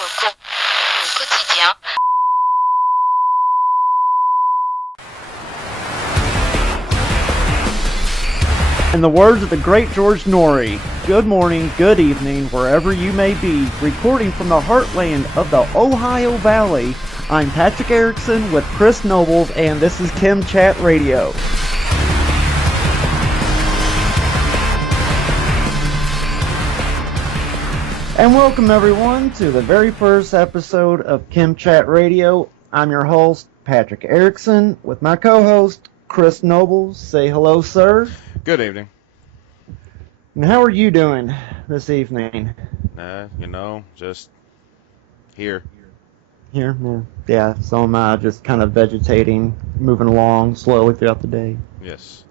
au quotidien. In the words of the great George Norrie, good morning, good evening, wherever you may be. Recording from the heartland of the Ohio Valley, I'm Patrick Erickson with Chris Nobles, and this is CHEMchat Radio. And welcome everyone to the very first episode of CHEMchat Radio. I'm your host, Patrick Erickson, with my co-host, Chris Nobles. Say hello, sir. Good evening. And how are you doing this evening? Just here. Here? Yeah, so am I, just kind of vegetating, moving along slowly throughout the day. Yes.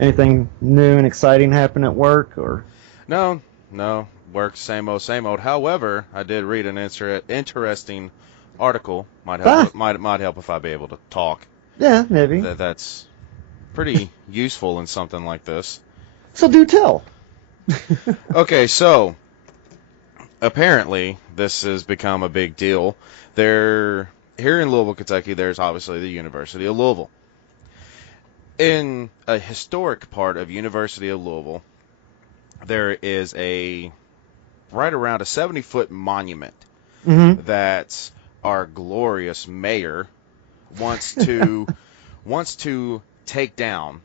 Anything new and exciting happen at work, or? No. Work, same old. However, I did read an interesting article. Might help if I be able to talk. Yeah, maybe. That's pretty useful in something like this. So do tell. Okay, so apparently this has become a big deal. Here in Louisville, Kentucky, there's obviously the University of Louisville. In a historic part of University of Louisville, there is right around a 70-foot monument that our glorious mayor wants to take down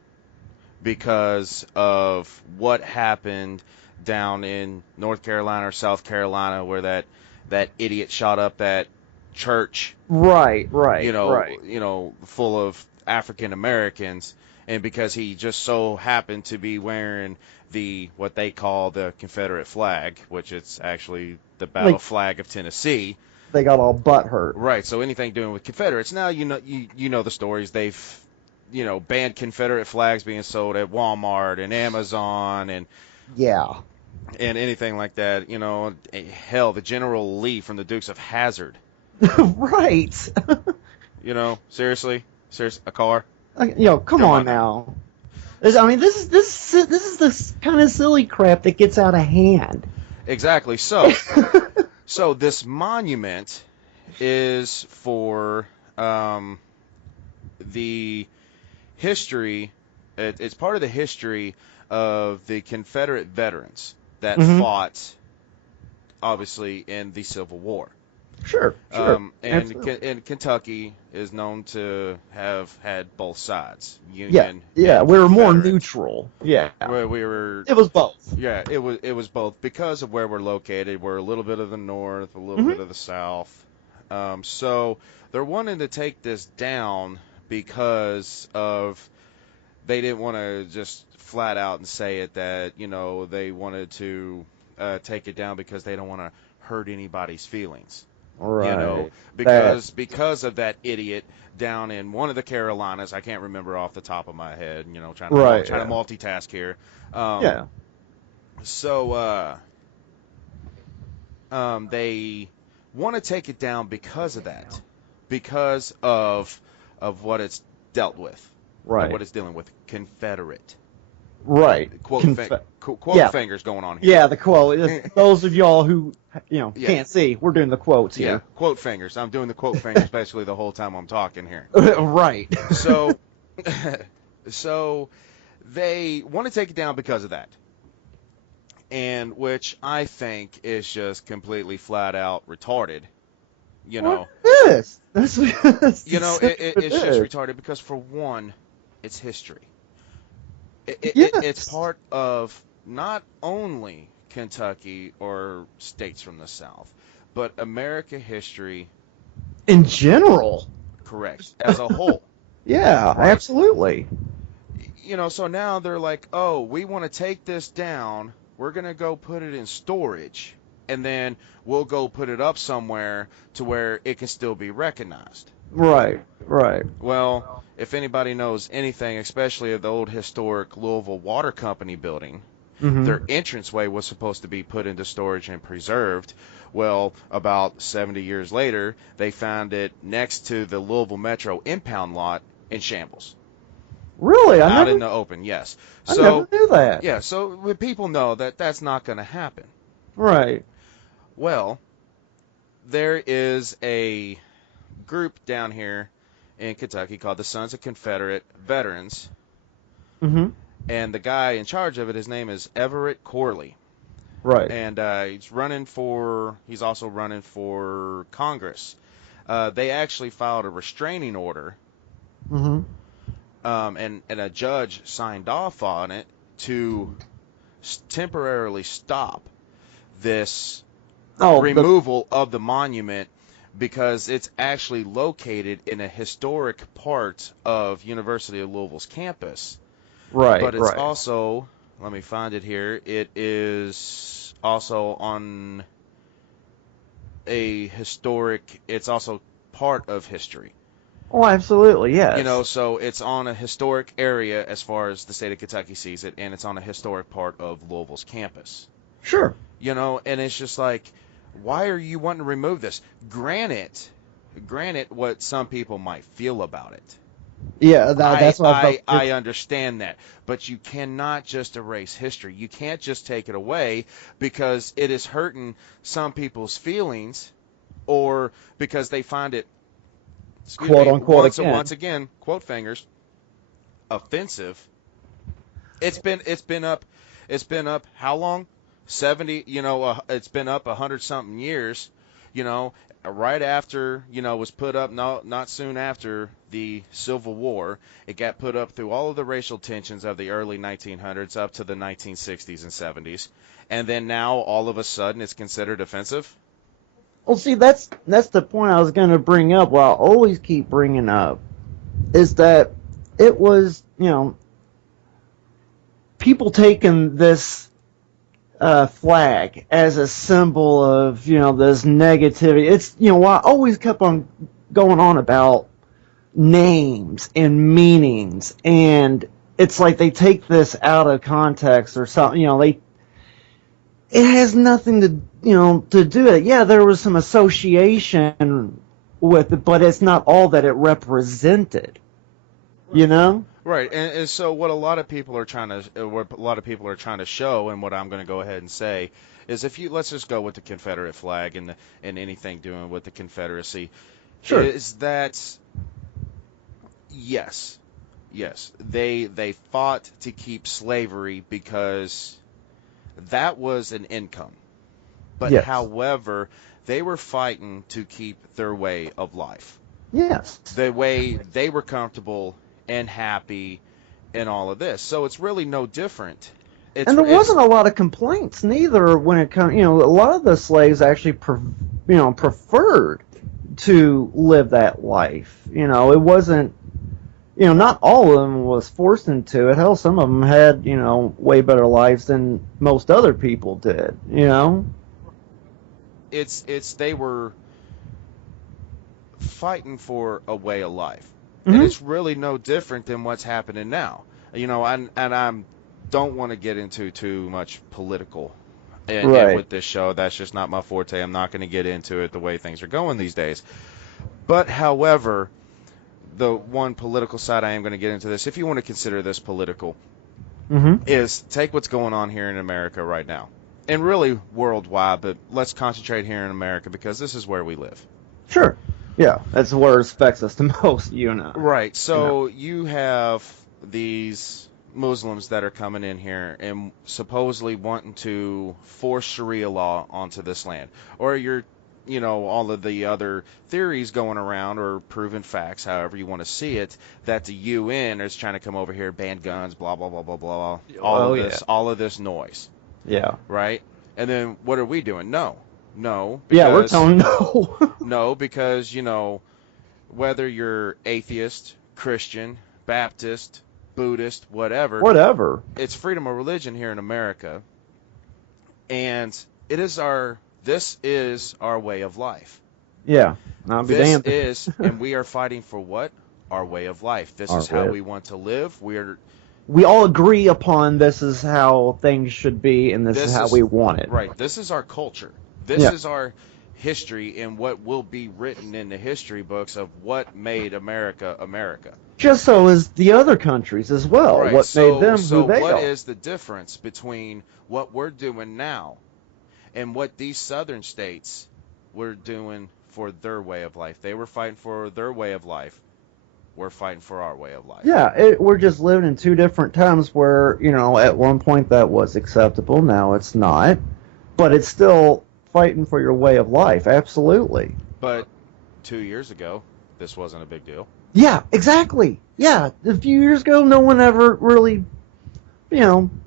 because of what happened down in North Carolina or South Carolina, where that idiot shot up that church. Right. Full of African Americans, and because he just so happened to be wearing what they call the Confederate flag, which it's actually the battle flag of Tennessee. They got all butthurt. Right. So anything doing with Confederates. Now you know the stories. They've banned Confederate flags being sold at Walmart and Amazon and anything like that. Hell, the General Lee from the Dukes of Hazzard. Right. Seriously, a car. Come on now. This is the kind of silly crap that gets out of hand. Exactly. So this monument is for the history. It's part of the history of the Confederate veterans that fought, obviously, in the Civil War. Sure. And Kentucky is known to have had both sides, Union. Yeah. We were more neutral. Yeah. It was both. Yeah, it was both because of where we're located. We're a little bit of the north, a little bit of the south. So they're wanting to take this down because of they didn't want to just flat out and say it that they wanted to take it down because they don't want to hurt anybody's feelings. Right. Because of that idiot down in one of the Carolinas. I can't remember off the top of my head, trying to multitask here. So they want to take it down because of that. Because of what it's dealt with. Right. What it's dealing with. Confederate. Right. Quote fingers going on here. Yeah, the quote. Those of y'all who can't see, we're doing the quotes here. Yeah, quote fingers. I'm doing the quote fingers basically the whole time I'm talking here. Right. So they want to take it down because of that. And which I think is just completely flat out retarded. What is this? It's just retarded because, for one, it's history. It's part of not only Kentucky or states from the South, but America history in general. Correct. As a whole. Yeah, right. Absolutely. So now they're like, oh, we want to take this down. We're going to go put it in storage, and then we'll go put it up somewhere to where it can still be recognized. Right. Well, if anybody knows anything, especially of the old historic Louisville Water Company building, their entranceway was supposed to be put into storage and preserved. Well, about 70 years later, they found it next to the Louisville Metro impound lot in shambles. Really? Out in the open, yes. I never knew that. Yeah, so people know that that's not going to happen. Right. Well, there is a group down here in Kentucky called the Sons of Confederate Veterans, Mm-hmm. and the guy in charge of it, his name is Everett Corley, Right. and he's also running for Congress. They actually filed a restraining order, Mm-hmm. and a judge signed off on it to temporarily stop this removal of the monument, because it's actually located in a historic part of University of Louisville's campus. Right. But it's right. also, let me find it here, it is also on it's also part of history. Oh, absolutely, yes. You know, so it's on a historic area as far as the state of Kentucky sees it, and it's on a historic part of Louisville's campus. Sure. You know, and it's just like, why are you wanting to remove this? Granted what some people might feel about it. Yeah, that's what I understand that. But you cannot just erase history. You can't just take it away because it is hurting some people's feelings, or because they find it, quote unquote, once again, quote fingers, offensive. It's been up how long? 70, it's been up 100-something years, right after, was put up, not soon after the Civil War. It got put up through all of the racial tensions of the early 1900s up to the 1960s and 70s. And then now, all of a sudden, it's considered offensive? Well, see, that's the point I was going to bring up, what I always keep bringing up, is that it was, people taking this flag as a symbol of, this negativity. It's, I always kept on going on about names and meanings, and it's like they take this out of context or something, it has nothing to, to do with it. Yeah, there was some association with it, but it's not all that it represented, Right, and so what a lot of people are trying to show, and what I'm going to go ahead and say, is let's just go with the Confederate flag and anything doing with the Confederacy, sure, is that yes, they fought to keep slavery because that was an income, but yes. However, they were fighting to keep their way of life. Yes, The way they were comfortable and happy and all of this. So it's really no different. And there wasn't a lot of complaints neither when it comes, a lot of the slaves actually preferred to live that life. It wasn't, not all of them was forced into it. Hell, some of them had, way better lives than most other people did, They were fighting for a way of life. Mm-hmm. And it's really no different than what's happening now. I don't want to get into too much political and with this show. That's just not my forte. I'm not going to get into it the way things are going these days. But, however, the one political side I am going to get into this, if you want to consider this political, mm-hmm. is take what's going on here in America right now. And really worldwide, but let's concentrate here in America because this is where we live. Sure. Yeah, that's where it affects us the most, Right. So you have these Muslims that are coming in here and supposedly wanting to force Sharia law onto this land. Or all of the other theories going around, or proven facts, however you want to see it, that the UN is trying to come over here, ban guns, blah, blah, blah, blah, blah. All of this noise. Yeah. Right? And then what are we doing? No. Because, yeah, we're telling no. No, because, whether you're atheist, Christian, Baptist, Buddhist, whatever, it's freedom of religion here in America. And this is our way of life. Yeah. And we are fighting for what? Our way of life. This is how we want to live. We all agree upon this is how things should be, and this is how we want it. Right. This is our culture. This is our history, and what will be written in the history books of what made America America. Just so as the other countries as well. Right. What made them who they are. So what is the difference between what we're doing now and what these southern states were doing for their way of life. They were fighting for their way of life. We're fighting for our way of life. Yeah, we're just living in two different times where, at one point that was acceptable, now it's not. But it's still fighting for your way of life, absolutely. But 2 years ago, this wasn't a big deal. Yeah, exactly. Yeah, a few years ago, no one ever really,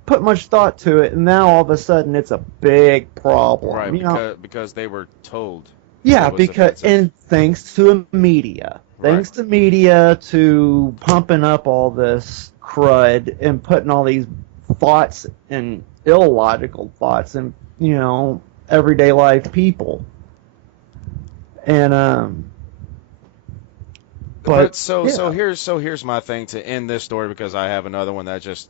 put much thought to it, and now all of a sudden it's a big problem. Right, because they were told. Yeah, and thanks to media. Thanks to media to pumping up all this crud and putting all these thoughts and illogical thoughts in, everyday life people. And so here's my thing to end this story, because I have another one that just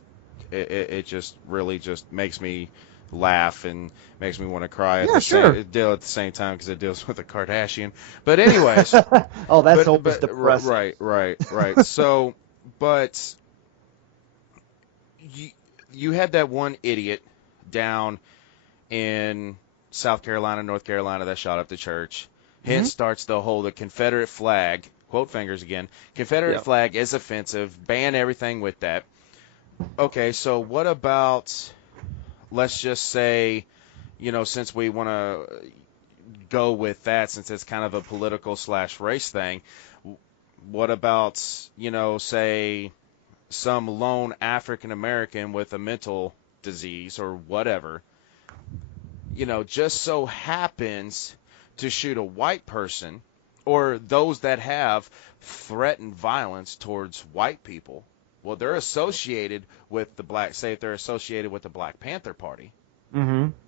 it just really just makes me laugh and makes me want to cry at the same time, because it deals with a Kardashian. But anyways, oh, that's always depressing. Right. So, but you had that one idiot down in South Carolina, North Carolina, that shot up the church. Hence starts the Confederate flag, quote fingers again, Confederate flag is offensive, ban everything with that. Okay, so what about, let's just say, since we want to go with that, since it's kind of a political / race thing, what about, say, some lone African American with a mental disease or whatever, just so happens to shoot a white person, or those that have threatened violence towards white people? Well, they're associated with the if they're associated with the Black Panther Party,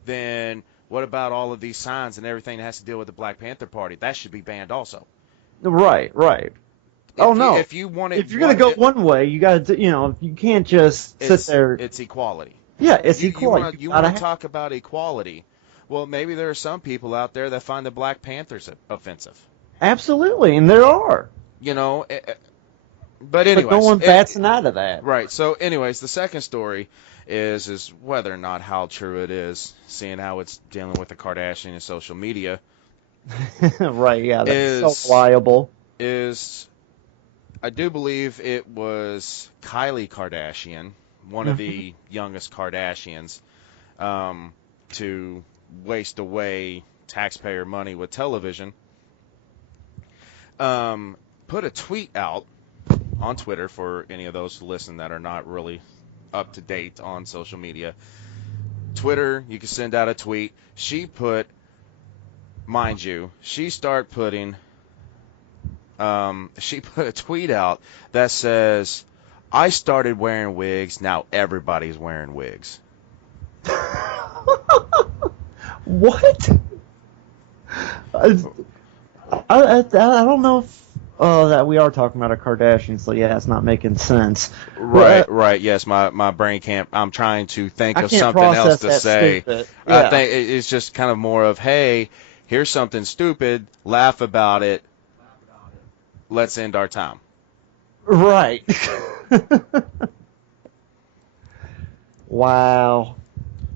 then what about all of these signs and everything that has to deal with the Black Panther Party? That should be banned also. Right. If you're going to go one way, you got to, you can't just sit there. It's equality. Yeah, it's equality. You want to talk about equality. Well, maybe there are some people out there that find the Black Panthers offensive. Absolutely, and there are. But anyways, no one bats an eye to that. Right. So, anyways, the second story is whether or not how true it is, seeing how it's dealing with the Kardashian and social media. Right. Yeah. That's so liable. I do believe it was Kylie Kardashian, one of the youngest Kardashians, to waste away taxpayer money with television, put a tweet out on Twitter, for any of those who listen that are not really up to date on social media. Twitter, you can send out a tweet. She put, mind you, she put a tweet out that says, "I started wearing wigs, now everybody's wearing wigs." What? I don't know if that we are talking about a Kardashian, so yeah, it's not making sense. Right. Yes, my brain can't. I'm trying to think of something else to say. Yeah. I think it's just kind of more of, hey, here's something stupid. Laugh about it. Let's end our time. Right. Wow.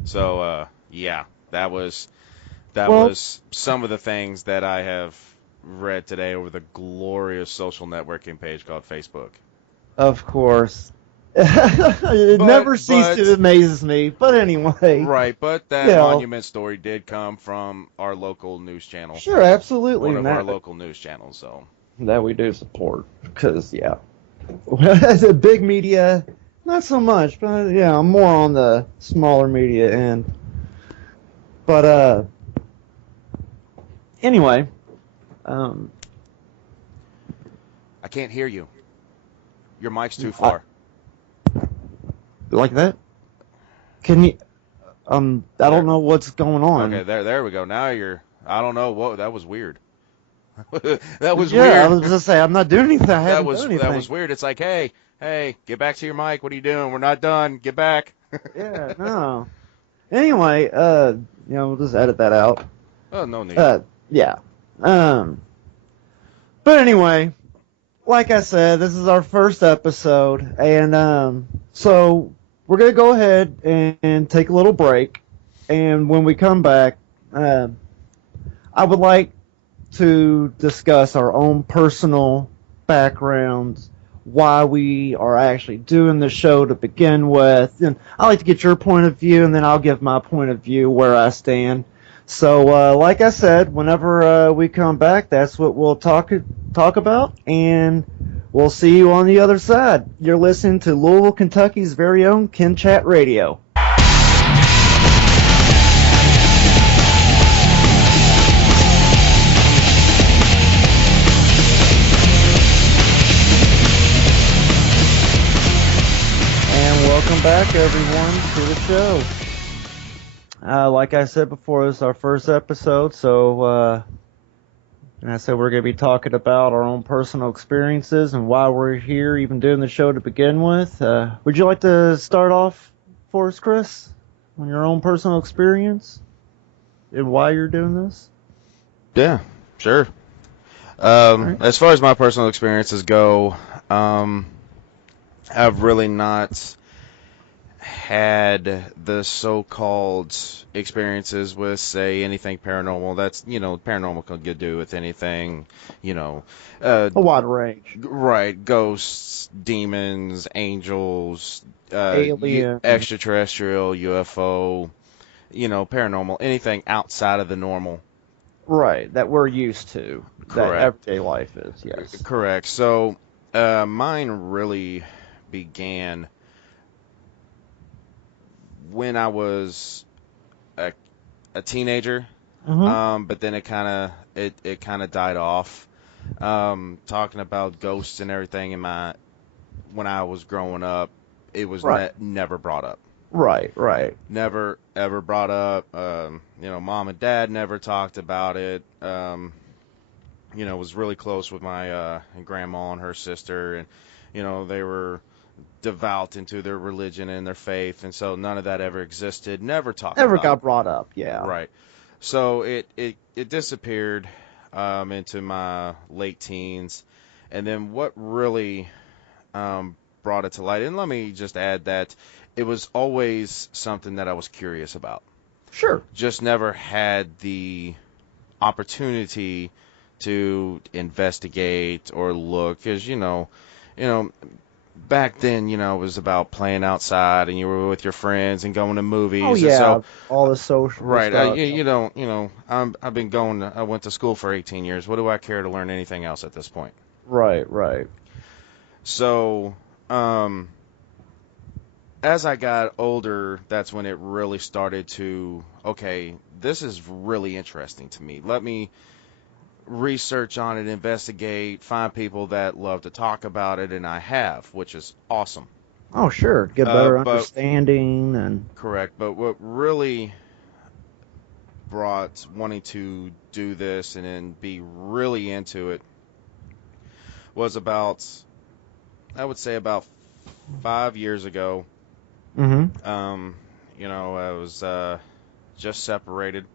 So yeah, that was some of the things that I have read today over the glorious social networking page called Facebook. Of course. It never ceases to amaze me, but anyway. Right, but that monument story did come from our local news channel. Sure, absolutely. One of our local news channels, so. That we do support, because, yeah. As a big media, not so much, but, yeah, I'm more on the smaller media end. But, anyway. I can't hear you. Your mic's too far. Like that? Can you? I don't know what's going on. Okay, there we go. Now I don't know. Whoa, that was weird. That was weird. Yeah, I was just saying, I'm not doing anything. That was weird. It's like, hey, get back to your mic. What are you doing? We're not done. Get back. Yeah, no. Anyway, we'll just edit that out. Oh, no need. Yeah. But anyway, like I said, this is our first episode, and so we're gonna go ahead and take a little break, and when we come back, I would like to discuss our own personal backgrounds, why we are actually doing the show to begin with. And I like to get your point of view, and then I'll give my point of view where I stand. So, like I said, whenever we come back, that's what we'll talk about, and we'll see you on the other side. You're listening to Louisville, Kentucky's very own CHEMchat Radio. Welcome back, everyone, to the show. Like I said before, this is our first episode, so and I said we're going to be talking about our own personal experiences and why we're here, even doing the show to begin with. Would you like to start off for us, Chris, on your own personal experience and why you're doing this? Yeah, sure. Right. As far as my personal experiences go, I've really not had the so-called experiences with, say, anything paranormal. That's, paranormal can do with anything, A wide range. right, ghosts, demons, angels, Alien. extraterrestrial, UFO, paranormal, anything outside of the normal. Right, that we're used to. Correct. That everyday life is, yes. Correct. So, mine really began when I was a teenager, but then it kind of died off. Talking about ghosts and everything when I was growing up, it was never brought up. Right. Never ever brought up. Mom and dad never talked about it. Was really close with my grandma and her sister, and they were devout into their religion and their faith, and so none of that ever existed. Never got brought up. Yeah. Right. So it disappeared into my late teens, and then what really brought it to light. And let me just add that it was always something that I was curious about. Sure. Just never had the opportunity to investigate or look, because back then, it was about playing outside, and you were with your friends and going to movies. Oh yeah, so, all the social right. stuff. I went to school for 18 years. What do I care to learn anything else at this point? Right. So, as I got older, that's when it really started to, okay, this is really interesting to me. Let me research on it, investigate, find people that love to talk about it, and I have, which is awesome. Oh, sure. Get better understanding. And correct. But what really brought wanting to do this and then be really into it was I would say about 5 years ago. I was just separated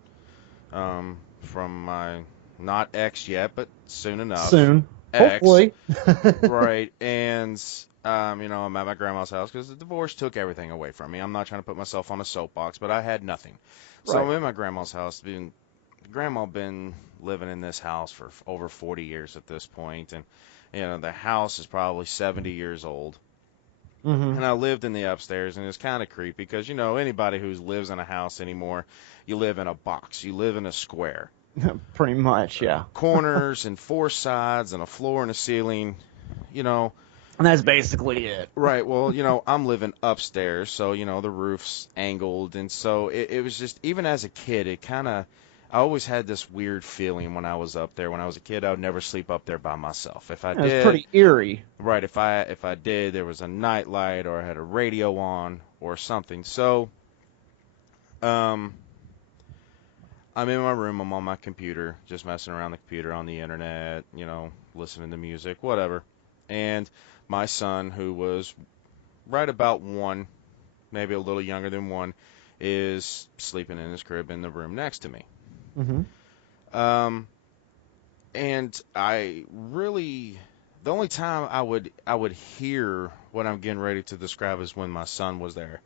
from my, not ex yet, but soon enough. Soon. Ex. Hopefully. Right. And, I'm at my grandma's house because the divorce took everything away from me. I'm not trying to put myself on a soapbox, but I had nothing. So I'm in my grandma's house. Grandma been living in this house for over 40 years at this point. And, the house is probably 70 years old. And I lived in the upstairs, and it's kind of creepy because, anybody who lives in a house anymore, you live in a box. You live in a square. Pretty much, yeah. Corners and four sides and a floor and a ceiling, And that's basically it. Right. Well, I'm living upstairs, so, the roof's angled. And so it was just, even as a kid, I always had this weird feeling when I was up there. When I was a kid, I would never sleep up there by myself. If I did, it's pretty eerie. Right. If I did, there was a night light or I had a radio on or something. So, I'm in my room. I'm on my computer, just messing around the computer on the internet, listening to music, whatever. And my son, who was right about 1, maybe a little younger than 1, is sleeping in his crib in the room next to me. And I really, the only time I would hear what I'm getting ready to describe is when my son was there.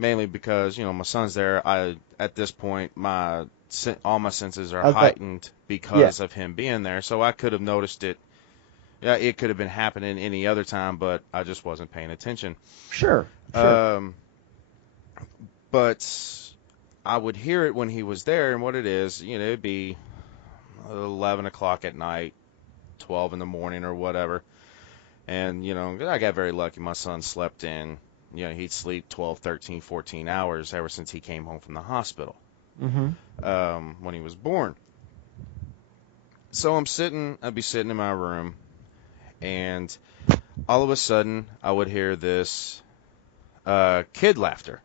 mainly because my son's there. At this point all my senses are That, heightened yeah, because of him being there, so I could have noticed it. Yeah, it could have been happening any other time, but I just wasn't paying attention. sure. Um, but I would hear it when he was there, and what it is, it'd be 11 o'clock at night, 12 in the morning, or whatever. And, I got very lucky. My son slept in, he'd sleep 12, 13, 14 hours ever since he came home from the hospital Mm-hmm. when he was born. So I'd be sitting in my room, and all of a sudden, I would hear this kid laughter.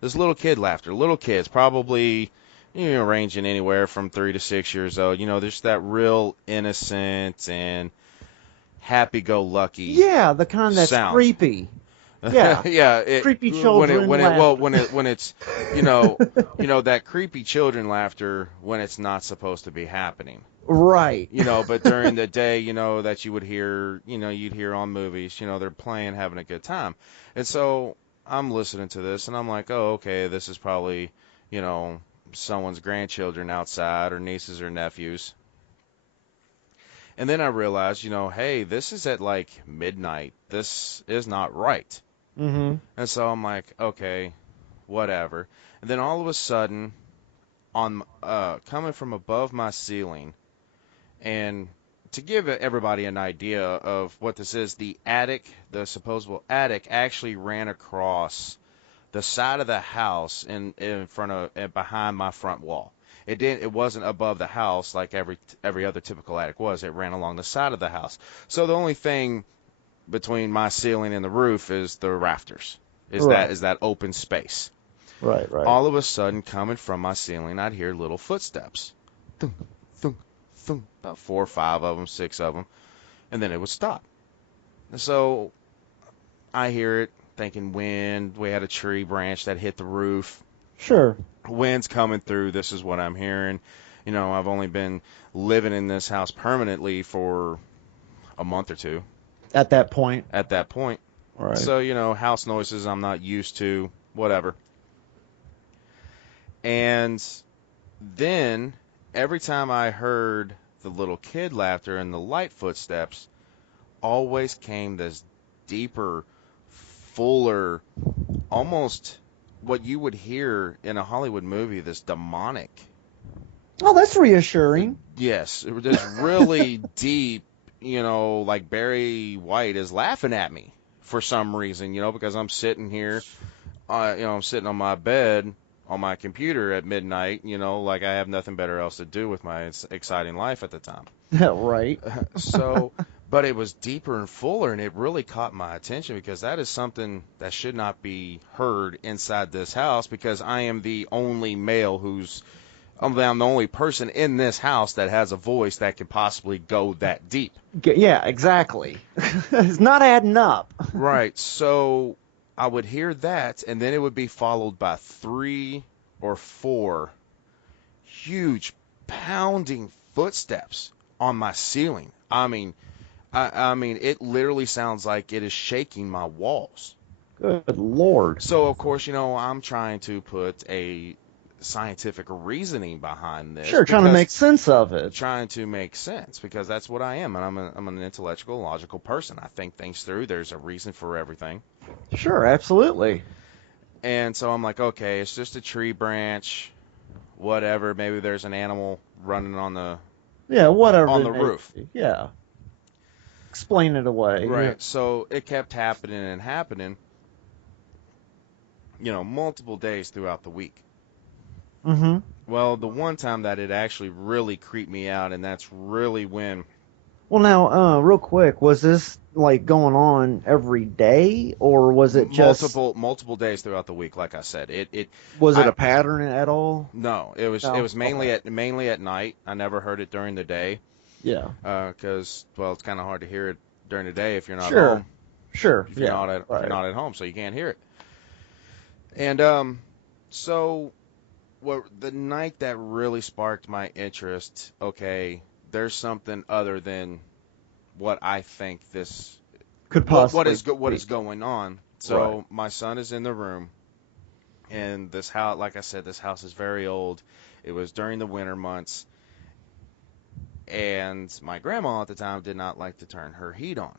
This little kid laughter. Little kids, probably, ranging anywhere from 3 to 6 years old. There's that real innocent and happy-go-lucky Yeah, the kind that's sound. creepy. Yeah, Yeah, creepy children when it's that creepy children laughter when it's not supposed to be happening. Right. But during the day, that you would hear, you'd hear on movies, they're playing, having a good time. And so I'm listening to this and I'm like, oh, okay, this is probably, someone's grandchildren outside or nieces or nephews. And then I realized, hey, this is at like midnight. This is not right. Mm-hmm. And so I'm like, okay, whatever. And then all of a sudden, on coming from above my ceiling, and to give everybody an idea of what this is, the supposable attic, actually ran across the side of the house in front of and behind my front wall. It wasn't above the house like every other typical attic was. It ran along the side of the house. So the only thing between my ceiling and the roof is the rafters. Right. Is that open space. Right. All of a sudden, coming from my ceiling, I'd hear little footsteps. Thunk, thunk, thunk, about 4 or 5 of them, 6 of them, and then it would stop. And so I hear it, thinking wind. We had a tree branch that hit the roof. Sure. Wind's coming through. This is what I'm hearing. I've only been living in this house permanently for a month or two. At that point. Right. So, house noises I'm not used to, whatever. And then every time I heard the little kid laughter and the light footsteps, always came this deeper, fuller, almost what you would hear in a Hollywood movie, this demonic. Oh, that's reassuring. Yes, this really deep, like Barry White is laughing at me for some reason, because I'm sitting here, I'm sitting on my bed on my computer at midnight, like I have nothing better else to do with my exciting life at the time. Right. So, but it was deeper and fuller, and it really caught my attention because that is something that should not be heard inside this house because I am the only male I'm the only person in this house that has a voice that could possibly go that deep. Yeah, exactly. It's not adding up. Right. So I would hear that, and then it would be followed by 3 or 4 huge pounding footsteps on my ceiling. I mean, it literally sounds like it is shaking my walls. Good Lord. So, of course, I'm trying to put a scientific reasoning behind this. Sure, trying to make sense of it. Trying to make sense because that's what I am, and I'm an intellectual, logical person. I think things through. There's a reason for everything. Sure, absolutely. And so I'm like, okay, it's just a tree branch, whatever. Maybe there's an animal running on the whatever on the roof. Yeah. Explain it away. Right. Yeah. So it kept happening and happening, multiple days throughout the week. Mm-hmm. Well, the one time that it actually really creeped me out, and that's really when... Well, now, real quick, was this, like, going on every day, or was it just... Multiple days throughout the week, like I said. Was it a pattern at all? No, it was mainly at night. I never heard it during the day. Yeah. Because, it's kind of hard to hear it during the day if you're not Sure. home. Sure, If you're not at home, so you can't hear it. And, so... Well, the night that really sparked my interest, okay, there's something other than what I think this could possibly what is going on. So my son is in the room, And this house, like I said, this house is very old. It was during the winter months, and my grandma at the time did not like to turn her heat on.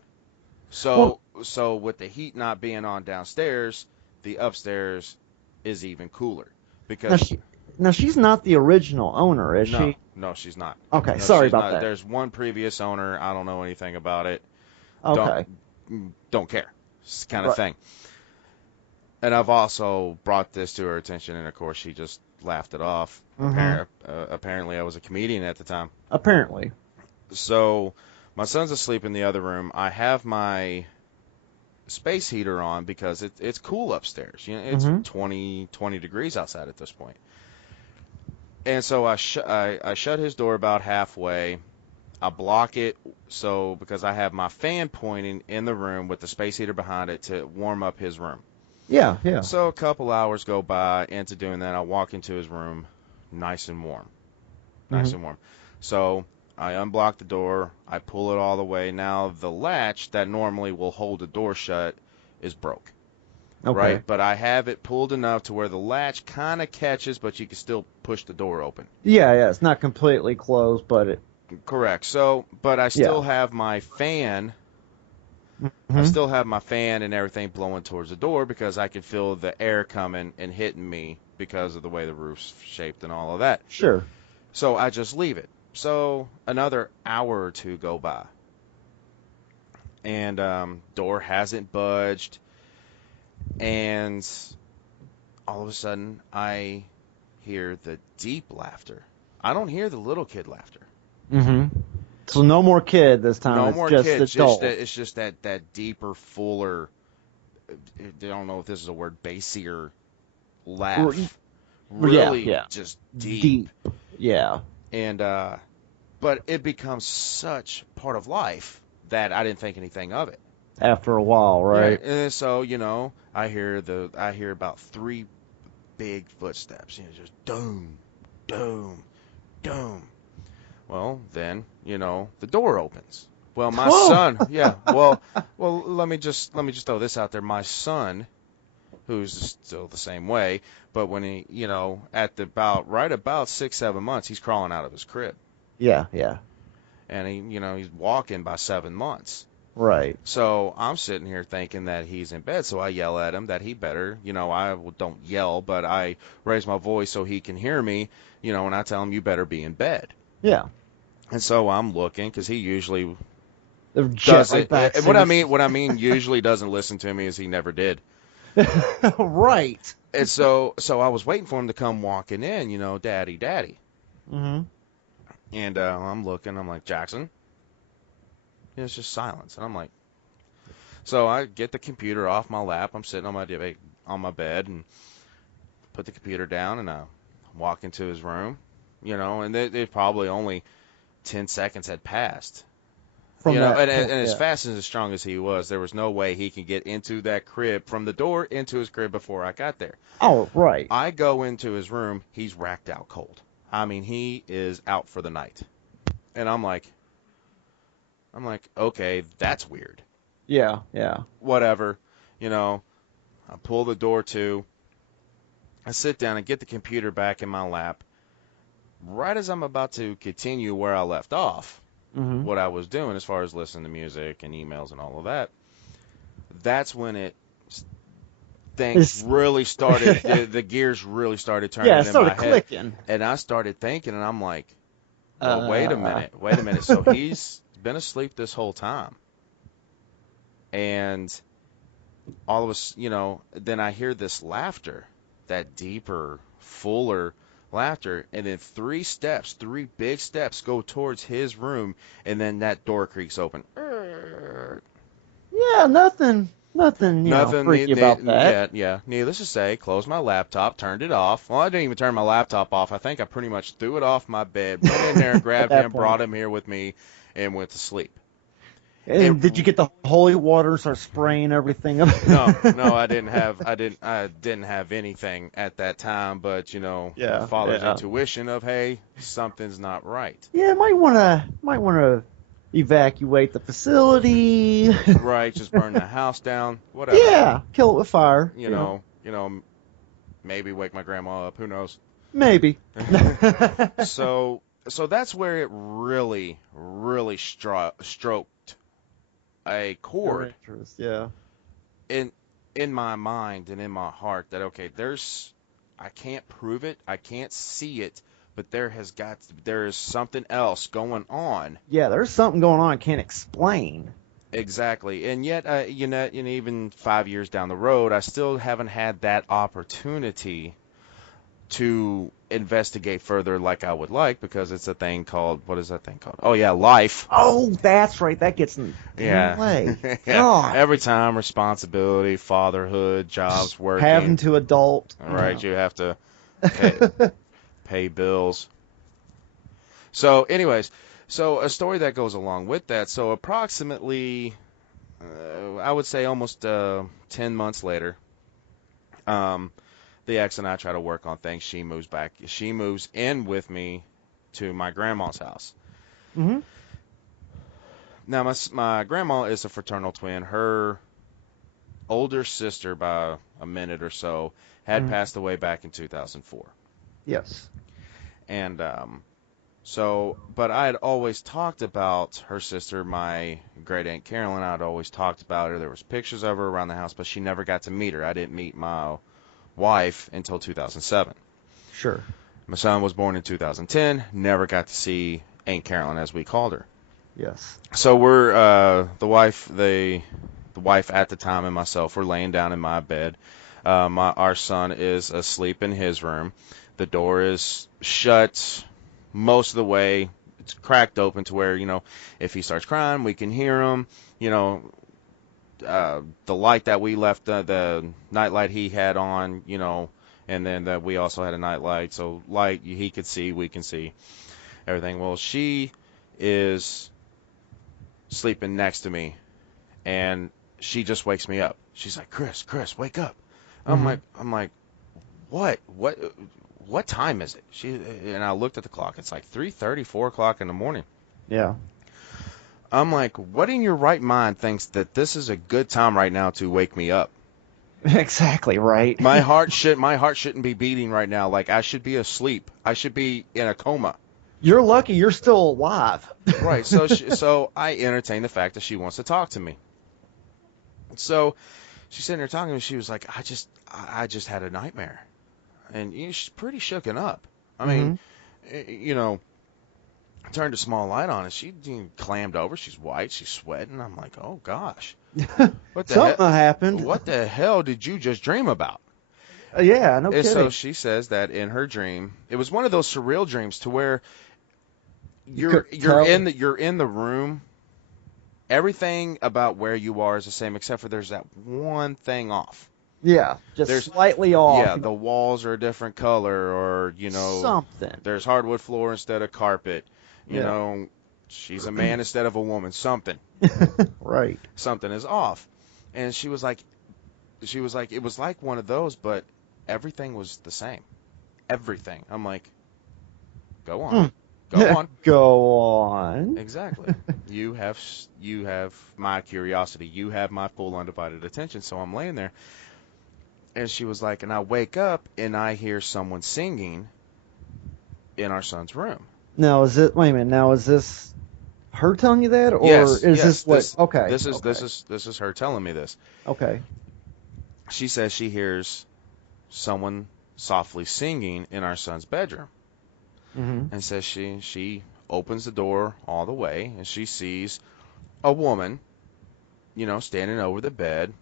Well, So with the heat not being on downstairs, the upstairs is even cooler now because she, now she's not the original owner, is no, she? no, she's not. Okay, No, sorry she's about not. that. There's one previous owner. I don't know anything about it. Don't Okay, don't care. It's kind of right. thing. And I've also brought this to her attention, and of course she just laughed it off. Mm-hmm. Apparently, I was a comedian at the time. Apparently. So my son's asleep in the other room. I have my space heater on because it's cool upstairs. You know, it's Mm-hmm. 20 degrees outside at this point. And so I shut his door about halfway. I block it because I have my fan pointing in the room with the space heater behind it to warm up his room. Yeah, yeah. So a couple hours go by into doing that. I walk into his room, nice and warm, nice Mm-hmm. and warm. So I unblock the door. I pull it all the way. Now the latch that normally will hold the door shut is broke. Okay. Right? But I have it pulled enough to where the latch kind of catches, but you can still push the door open. Yeah, yeah. It's not completely closed, but it. Correct. So, but I still Yeah. have my fan. I Mm-hmm. still have my fan and everything blowing towards the door because I can feel the air coming and hitting me because of the way the roof's shaped and all of that. Sure. So I just leave it. So another hour or two go by, and door hasn't budged, and all of a sudden I hear the deep laughter. I don't hear the little kid laughter. Mm-hmm. So no more kid this time. No It's more just kids. adult. It's just that deeper, fuller. I don't know if this is a word. Bassier laugh. Yeah, Really, yeah. just deep. Deep. Yeah. And but it becomes such part of life that I didn't think anything of it. After a while, right? Yeah, and so I hear about three big footsteps. Just doom, doom, doom. Well, then, the door opens. Well, my Whoa! son, yeah. Well, let me just throw this out there. My son, who's still the same way, but when he, at about 6, 7 months, he's crawling out of his crib, Yeah, yeah. and he's walking by 7 months. Right. So I'm sitting here thinking that he's in bed, so I yell at him that he better, don't yell, but I raise my voice so he can hear me, and I tell him you better be in bed. Yeah. And so I'm looking because he usually They're jet does right it. back And what I mean usually doesn't listen to me is he never did. Right. And so I was waiting for him to come walking in, daddy. Mm-hmm. And I'm looking, I'm like, Jackson? Yeah, it's just silence. And I'm like, so I get the computer off my lap. I'm sitting on my bed and put the computer down, and I walk into his room, and it probably only 10 seconds had passed. From that And point, as yeah. fast and as strong as he was, there was no way he could get into that crib from the door into his crib before I got there. Oh, right. I go into his room, he's racked out cold. I mean, he is out for the night. And I'm like, okay, that's weird. Yeah, yeah. Whatever. I pull the door to. I sit down and get the computer back in my lap. Right as I'm about to continue where I left off, Mm-hmm. what I was doing as far as listening to music and emails and all of that, that's when things really started, the gears really started turning Yeah, it in started my head. clicking. And I started thinking, and I'm like, well, wait a minute. So he's been asleep this whole time. And all of us, then I hear this laughter, that deeper, fuller laughter, and then three big steps go towards his room, and then that door creaks open. Yeah, nothing, freaky about that. Yeah. Needless to say, closed my laptop, turned it off. Well, I didn't even turn my laptop off. I think I pretty much threw it off my bed, went in there and grabbed that him, point. brought him here with me, and went to sleep. And did you get the holy water and start spraying everything up? No, I didn't have anything at that time, but Yeah, father's yeah. intuition of, hey, something's not right. Yeah, might wanna evacuate the facility. Right, just burn the house down, whatever. Yeah, kill it with fire. You know, maybe wake my grandma up. Who knows? Maybe. So that's where it really, really stroked a Your chord interest, yeah. in my mind and in my heart that okay, I can't prove it, I can't see it, but there is something else going on. Yeah, there's something going on I can't explain. Exactly, and yet, even 5 years down the road, I still haven't had that opportunity to investigate further like I would like because it's a thing called, what is that thing called? Oh yeah, life. Oh, that's right. That gets in the Yeah. way. Yeah. God. Every time, responsibility, fatherhood, jobs, Having working. to adult. All right, you have to pay bills. So, anyways, so a story that goes along with that. So, approximately, I would say almost 10 months later, the ex and I try to work on things. She moves back. She moves in with me to my grandma's house. Mm-hmm. Now, my grandma is a fraternal twin. Her older sister, by a minute or so, had passed away back in 2004. Yes. And but I had always talked about her sister, my great aunt Carolyn. I'd always talked about her. There was pictures of her around the house, but she never got to meet her. I didn't meet my wife until 2007. Sure. My son was born in 2010. Never got to see Aunt Carolyn, as we called her. Yes. So we're the wife at the time and myself were laying down in my bed. Our son is asleep in his room. The door is shut most of the way. It's cracked open to where, if he starts crying, we can hear him. The light that we left, the night light he had on, and then that we also had a night light. So light he could see, we can see everything. Well, she is sleeping next to me, and she just wakes me up. She's like, Chris, wake up. I'm like, what time is it? And I looked at the clock. It's like 3:30, 4 o'clock in the morning. Yeah. I'm like, what in your right mind thinks that this is a good time right now to wake me up? Exactly right. My heart shouldn't be beating right now. Like I should be asleep. I should be in a coma. You're lucky you're still alive. Right. So I entertain the fact that she wants to talk to me. So she's sitting there talking to me. She was like, I just had a nightmare, and she's pretty shooken up. I mean, turned a small light on, and she clammed over. She's white. She's sweating. I'm like, oh gosh, what the Something happened. What the hell did you just dream about? Yeah, no And kidding. so she says that in her dream, it was one of those surreal dreams to where you're in the room. Everything about where you are is the same, except for there's that one thing off. Yeah, there's slightly off. Yeah, the walls are a different color, or something. There's hardwood floor instead of carpet. You know, she's a man instead of a woman. Something. Right. Something is off. And she was like, it was like one of those, but everything was the same. Everything. I'm like, go on. Go on. Go on. Exactly. You have my curiosity. You have my full undivided attention. So I'm laying there, and she was like, and I wake up and I hear someone singing in our son's room. Now is this her telling you that, or yes, this what? Okay. This is her telling me this. Okay. She says she hears someone softly singing in our son's bedroom. And says she opens the door all the way, and she sees a woman, standing over the bed,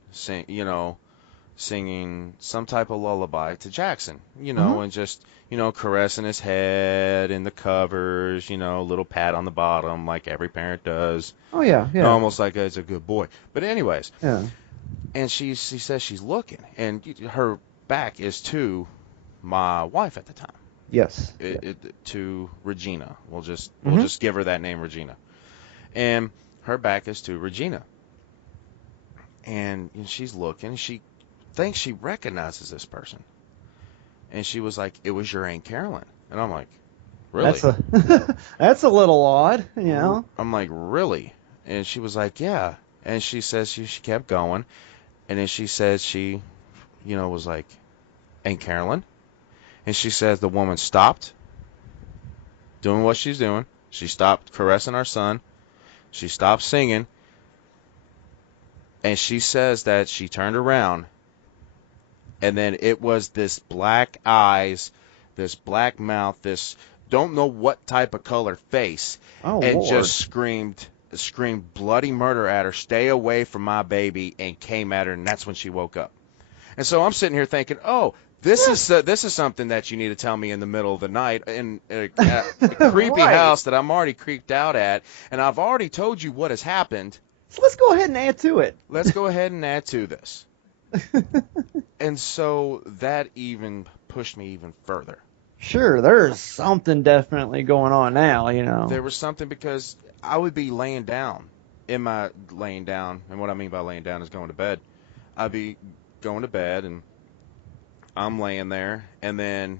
singing some type of lullaby to Jackson, and just, caressing his head in the covers, little pat on the bottom like every parent does. Oh, yeah, yeah. Almost like it's a good boy. But anyways, yeah. And she says she's looking, and her back is to my wife at the time. Yes. To Regina. We'll just give her that name, Regina. And her back is to Regina. And she's looking. She thinks she recognizes this person. And she was like, "It was your Aunt Carolyn." And I'm like, "Really?" That's a little odd, I'm like, "Really?" And she was like, "Yeah." And she says she kept going. And then she says she, was like, and Carolyn. And she says the woman stopped doing what she's doing. She stopped caressing our son. She stopped singing. And she says that she turned around, and then it was this black eyes, this black mouth, this don't know what type of color face, Oh, and Lord. just screamed bloody murder at her, stay away from my baby, and came at her, and that's when she woke up. And so I'm sitting here thinking, oh, this is something that you need to tell me in the middle of the night in a creepy Right. house that I'm already creeped out at, and I've already told you what has happened. So let's go ahead and add to it. Let's go ahead and add to this. And so that even pushed me even further. Sure, there's something definitely going on now, you know. There was something because I would be laying down, and what I mean by laying down is going to bed. I'd be going to bed, and I'm laying there, and then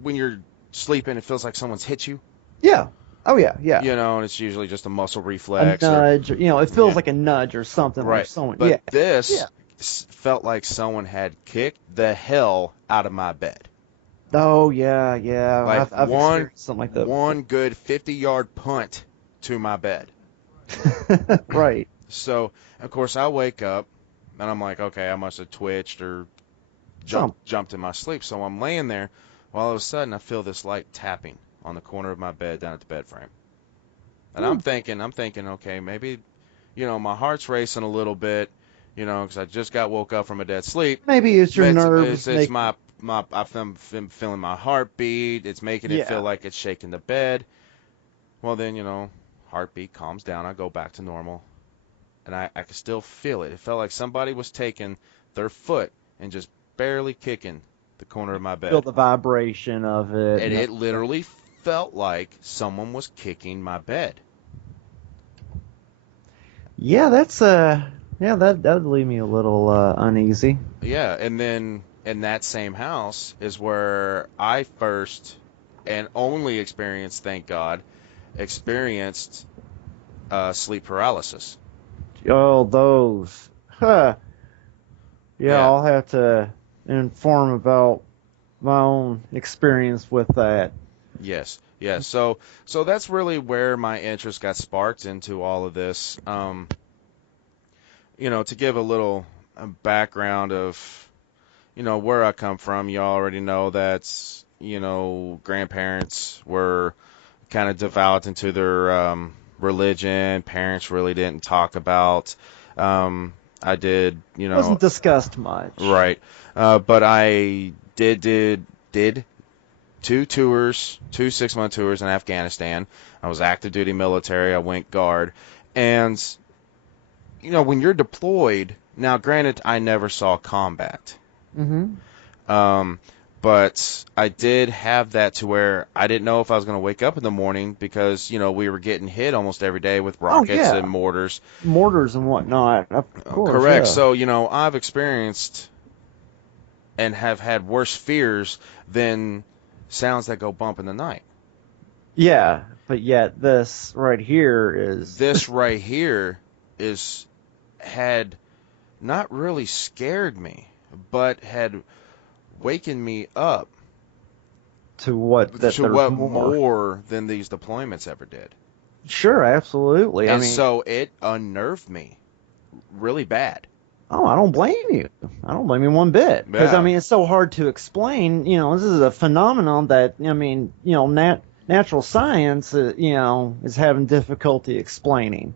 when you're sleeping, it feels like someone's hit you. Yeah. Oh, yeah, yeah. You know, and it's usually just a muscle A reflex. nudge, you know, it feels Yeah. like a nudge or something. Right. Like someone, But yeah. this Yeah. felt like someone had kicked the hell out of my bed. Oh, yeah, yeah. Like I've experienced something like that. One good 50-yard punt to my bed. Right. So, of course, I wake up, and I'm like, okay, I must have twitched or jumped in my sleep. So I'm laying there, while all of a sudden I feel this light tapping on the corner of my bed down at the bed frame. And I'm thinking, okay, maybe, you know, my heart's racing a little bit, you know, because I just got woke up from a dead sleep. Maybe it's your nerves. It's I'm feeling my heartbeat. It's making it feel like it's shaking the bed. Well, then, you know, heartbeat calms down. I go back to normal. And I could still feel it. It felt like somebody was taking their foot and just barely kicking the corner of my bed. Feel the vibration of it. And it literally felt like someone was kicking my bed. Yeah, that's that would leave me a little uneasy. Yeah, and then in that same house is where I first and only experienced, thank God, sleep paralysis. Oh, those. Huh. Yeah, I'll have to inform about my own experience with that. Yes. So that's really where my interest got sparked into all of this. You know, to give a little background of, you know, where I come from, you already know that, you know, grandparents were kind of devout into their religion. Parents really didn't talk about. I did, you know. Wasn't discussed much. Right. But I did 2 tours, 2 6-month tours in Afghanistan. I was active duty military. I went guard. And, you know, when you're deployed, now granted, I never saw combat. Mm-hmm. But I did have that to where I didn't know if I was going to wake up in the morning because, you know, we were getting hit almost every day with rockets and mortars. Mortars and whatnot, of course. Correct. Yeah. So, you know, I've experienced and have had worse fears than sounds that go bump in the night. Yeah, but yet this right here had not really scared me, but had waken me up to what more than these deployments ever did. Sure, absolutely. And so it unnerved me really bad. Oh, I don't blame you. I don't blame you one bit. Because, Yeah. I mean, it's so hard to explain. You know, this is a phenomenon that, I mean, you know, natural science, you know, is having difficulty explaining.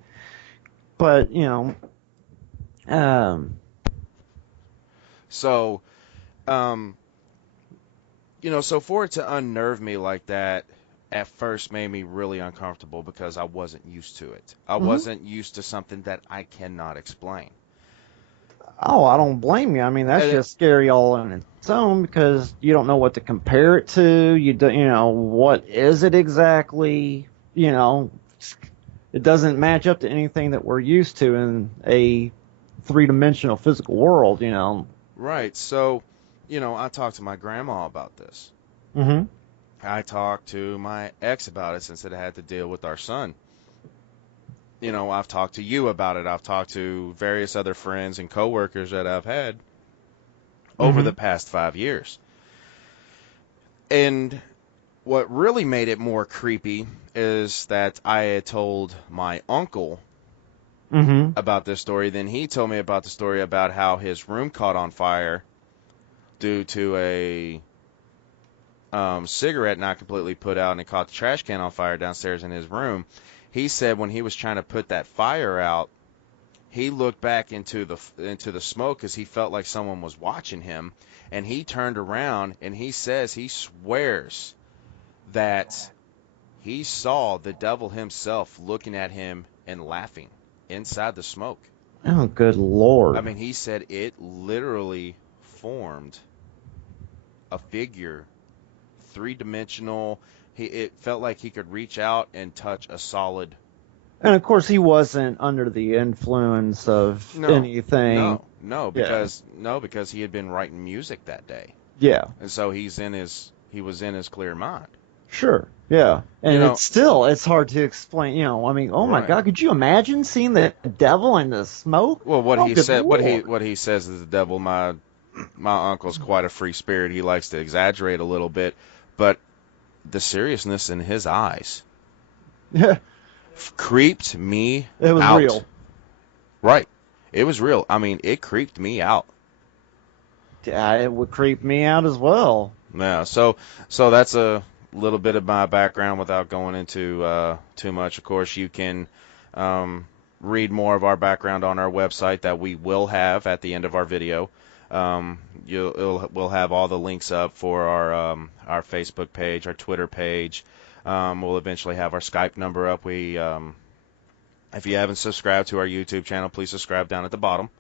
But, you know, you know, so for it to unnerve me like that at first made me really uncomfortable because I wasn't used to it. I wasn't used to something that I cannot explain. Oh, I don't blame you. I mean, that's just scary all on its own because you don't know what to compare it to. You know, what is it exactly? You know, it doesn't match up to anything that we're used to in a 3-dimensional physical world, you know. Right. So, you know, I talked to my grandma about this. Mm-hmm. I talked to my ex about it since it had to deal with our son. You know, I've talked to you about it. I've talked to various other friends and coworkers that I've had over the past 5 years. And what really made it more creepy is that I had told my uncle about this story. Then he told me about the story about how his room caught on fire due to a cigarette not completely put out, and it caught the trash can on fire downstairs in his room. He said when he was trying to put that fire out, he looked back into the smoke because he felt like someone was watching him, and he turned around and he swears that he saw the devil himself looking at him and laughing inside the smoke. Oh, good Lord. I mean, he said it literally formed a figure, three-dimensional. It felt like he could reach out and touch a solid. And of course, he wasn't under the influence of anything. No, because he had been writing music that day. Yeah. And so he was in his clear mind. Sure. Yeah. And it's hard to explain. I mean, oh my God, could you imagine seeing the devil in the smoke? Well, what he says is the devil. My uncle's quite a free spirit. He likes to exaggerate a little bit, but the seriousness in his eyes creeped me out. It was real. Right. It was real. I mean, it creeped me out. Yeah, it would creep me out as well. Yeah, so that's a little bit of my background without going into too much. Of course, you can read more of our background on our website that we will have at the end of our video. We'll have all the links up for our Facebook page, our Twitter page. We'll eventually have our Skype number up. If you haven't subscribed to our YouTube channel, please subscribe down at the bottom.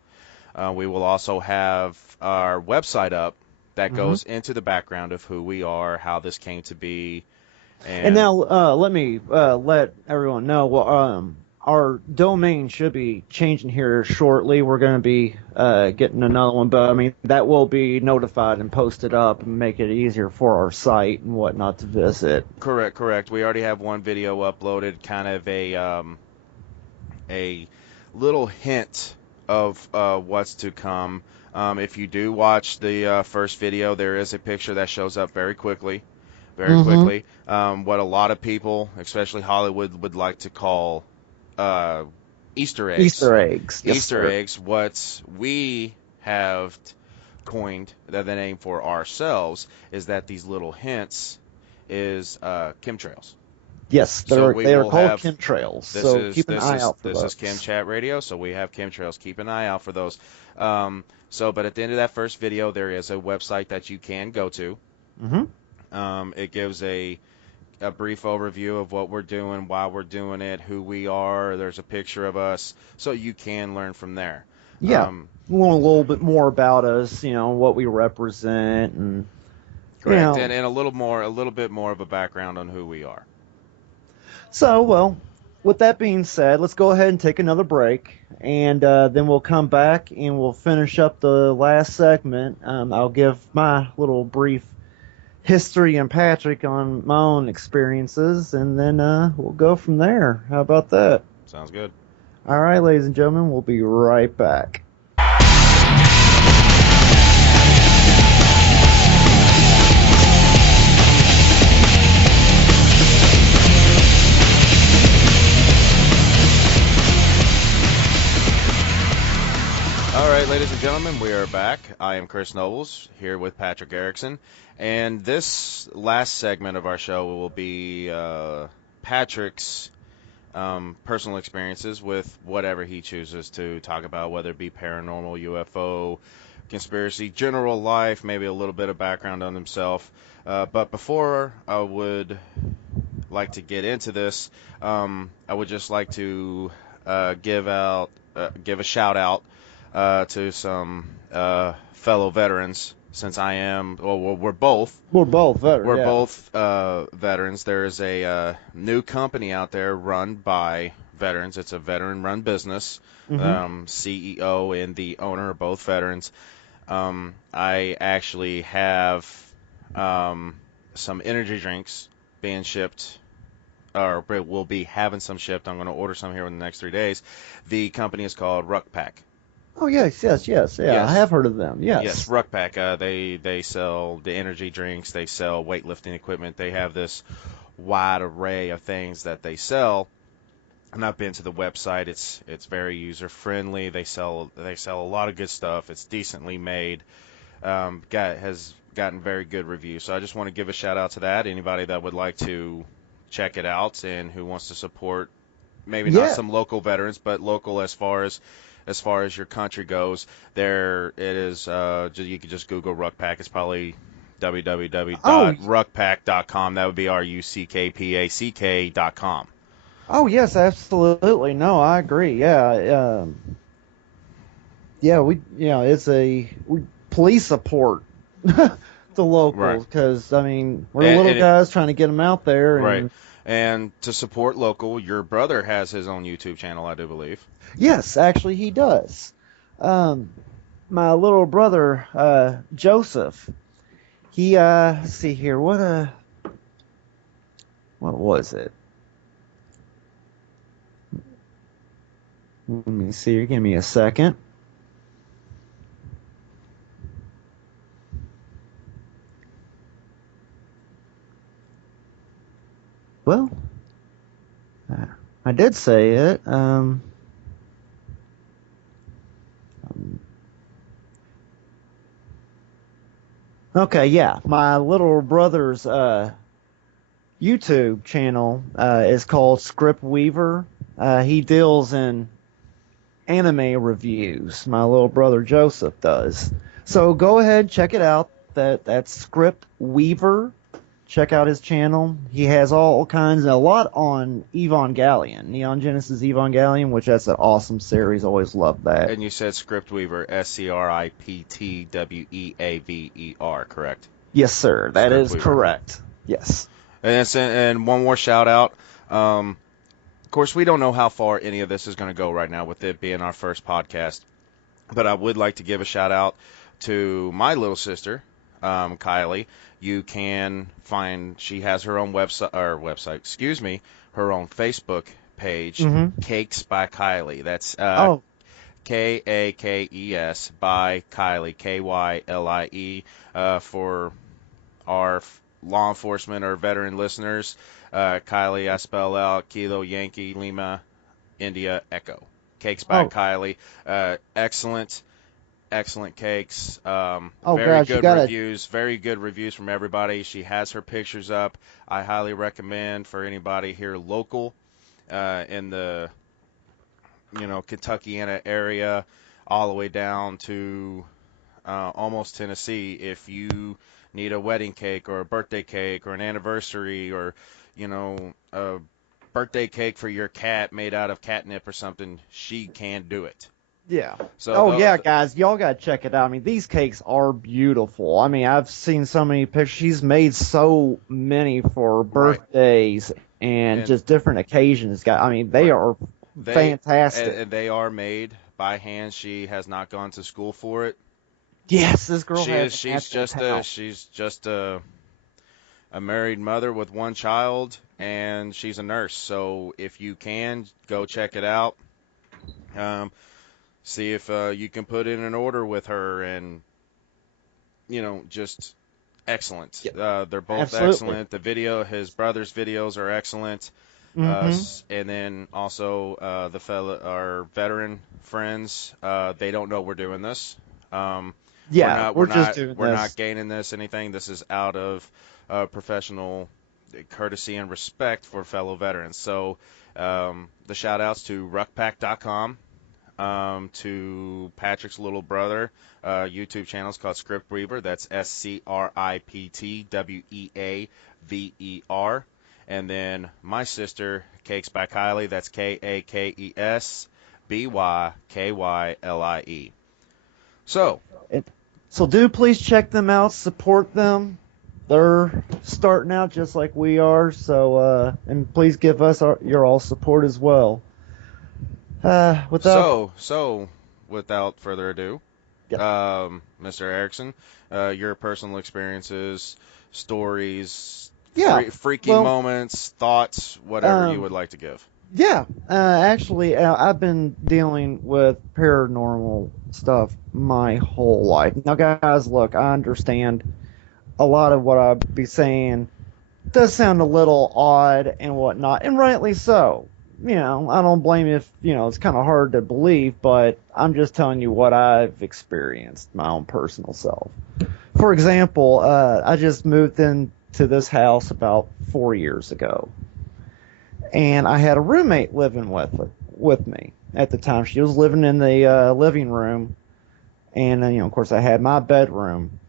We will also have our website up that goes into the background of who we are, how this came to be. And now let me let everyone know. Well, our domain should be changing here shortly. We're going to be getting another one, but I mean that will be notified and posted up and make it easier for our site and whatnot to visit. Correct. We already have one video uploaded, kind of a little hint of what's to come. If you do watch the first video, there is a picture that shows up very quickly. What a lot of people, especially Hollywood, would like to call Easter eggs. Easter eggs. Yes, Easter eggs. What we have coined the name for ourselves is that these little hints is chemtrails. Yes, they are called chemtrails. So keep an eye out for those. This is CHEMchat Radio, so we have chemtrails. Keep an eye out for those. But at the end of that first video, there is a website that you can go to. It gives a brief overview of what we're doing, why we're doing it, who we are. There's a picture of us, so you can learn from there. Yeah, we want a little bit more about us, what we represent, and correct, and a little bit more of a background on who we are. So, well, with that being said, let's go ahead and take another break, and then we'll come back and we'll finish up the last segment. I'll give my little brief history and Patrick on my own experiences, and then we'll go from there. How about that? Sounds good. All right, ladies and gentlemen, we'll be right back. All right, ladies and gentlemen, we are back. I am Chris Nobles, here with Patrick Erickson, and this last segment of our show will be Patrick's personal experiences with whatever he chooses to talk about, whether it be paranormal, UFO, conspiracy, general life, maybe a little bit of background on himself. But before I would like to get into this, I would just like to give a shout out to some fellow veterans, since we're both veterans. We're both veterans. There is a new company out there run by veterans. It's a veteran-run business. CEO and the owner are both veterans. I actually have some energy drinks being shipped, or we'll be having some shipped. I'm going to order some here in the next 3 days. The company is called Ruck Pack. Oh, yes, yes, yes. Yeah, I Yes, have heard of them. yes, Yes. Ruck Pack. They sell the energy drinks. They sell weightlifting equipment. They have this wide array of things that they sell. And I've been to the website. It's very user friendly. They sell a lot of good stuff. It's decently made. Has gotten very good reviews. So I just want to give a shout out to that. Anybody that would like to check it out and who wants to support maybe not Yeah. some local veterans, but local as far as your country goes. There it is. You can just Google Ruckpack. It's probably Oh, www.ruckpack.com. That would be ruckpack.com. oh, yes, absolutely. No, I agree. Yeah. Yeah, it's police support the Right. locals because I mean we're little And it, guys trying to get them out there, right. and And to support local, your brother has his own YouTube channel, I do believe. yes, actually he does. Um, my little brother Joseph, he let's see here, what was it? Let me see here. Give me a second. Well, uh, I did say it. Okay, yeah, my little brother's YouTube channel is called Script Weaver. He deals in anime reviews. My little brother Joseph does. So go ahead, check it out. That's Script Weaver. Check out his channel. He has all kinds, a lot on Evangelion, Neon Genesis Evangelion, which that's an awesome series. Always loved that. And you said Scriptweaver, Scriptweaver, correct? Yes, sir. That is Scriptweaver. correct. Yes. And one more shout out. Of course, we don't know how far any of this is going to go right now with it being our first podcast, but I would like to give a shout out to my little sister, Kylie. You can find, she has her own her own Facebook page, Mm-hmm. Cakes by Kylie. That's Oh, Kakes by Kylie, Kylie. For our law enforcement or veteran listeners, Kylie, I spell out Kilo Yankee Lima India Echo. Cakes by oh, Kylie. Excellent, excellent cakes. oh, Very gosh, you good gotta. reviews. Very good reviews from everybody. She has her pictures up. I highly recommend for anybody here local in the Kentuckiana area, all the way down to almost Tennessee. If you need a wedding cake or a birthday cake or an anniversary or a birthday cake for your cat made out of catnip or something, she can do it. Yeah. So Oh yeah, guys, y'all gotta check it out. I mean, these cakes are beautiful. I mean, I've seen so many pictures. She's made so many for right, birthdays and and just different occasions. I mean, they right, are they fantastic. and they are made by hand. She has not gone to school for it. Yes, this girl She is has a she's natural just a talent. she's just a married mother with one child, and she's a nurse. So if you can, go check it out. Um, See if you can put in an order with her, and just excellent. Yep, They're both absolutely. excellent. His brother's videos are excellent. Mm-hmm. And then also our veteran friends, they don't know we're doing this. We're Yeah, not we're we're just not doing we're not this. gaining this anything. This is out of professional courtesy and respect for fellow veterans. So the shout outs to ruckpack.com, to Patrick's little brother YouTube channel is called Script Weaver. That's Scriptweaver. And then my sister, Cakes by Kylie, that's Kakesbykylie. So, It, so do please check them out, support them. They're starting out just like we are. So and please give us your all support as well. Without so without further ado, yeah, Mr. Erickson, your personal experiences, stories, yeah. freaky Well, moments, thoughts, whatever you um, would like to give. Yeah, actually, I've been dealing with paranormal stuff my whole life. Now, guys, look, I understand a lot of what I'd be saying does sound a little odd and whatnot, and rightly so. I don't blame you if, it's kind of hard to believe, but I'm just telling you what I've experienced, my own personal self. For example, I just moved into this house about 4 years ago, and I had a roommate living with me at the time. She was living in the living room, and of course, I had my bedroom,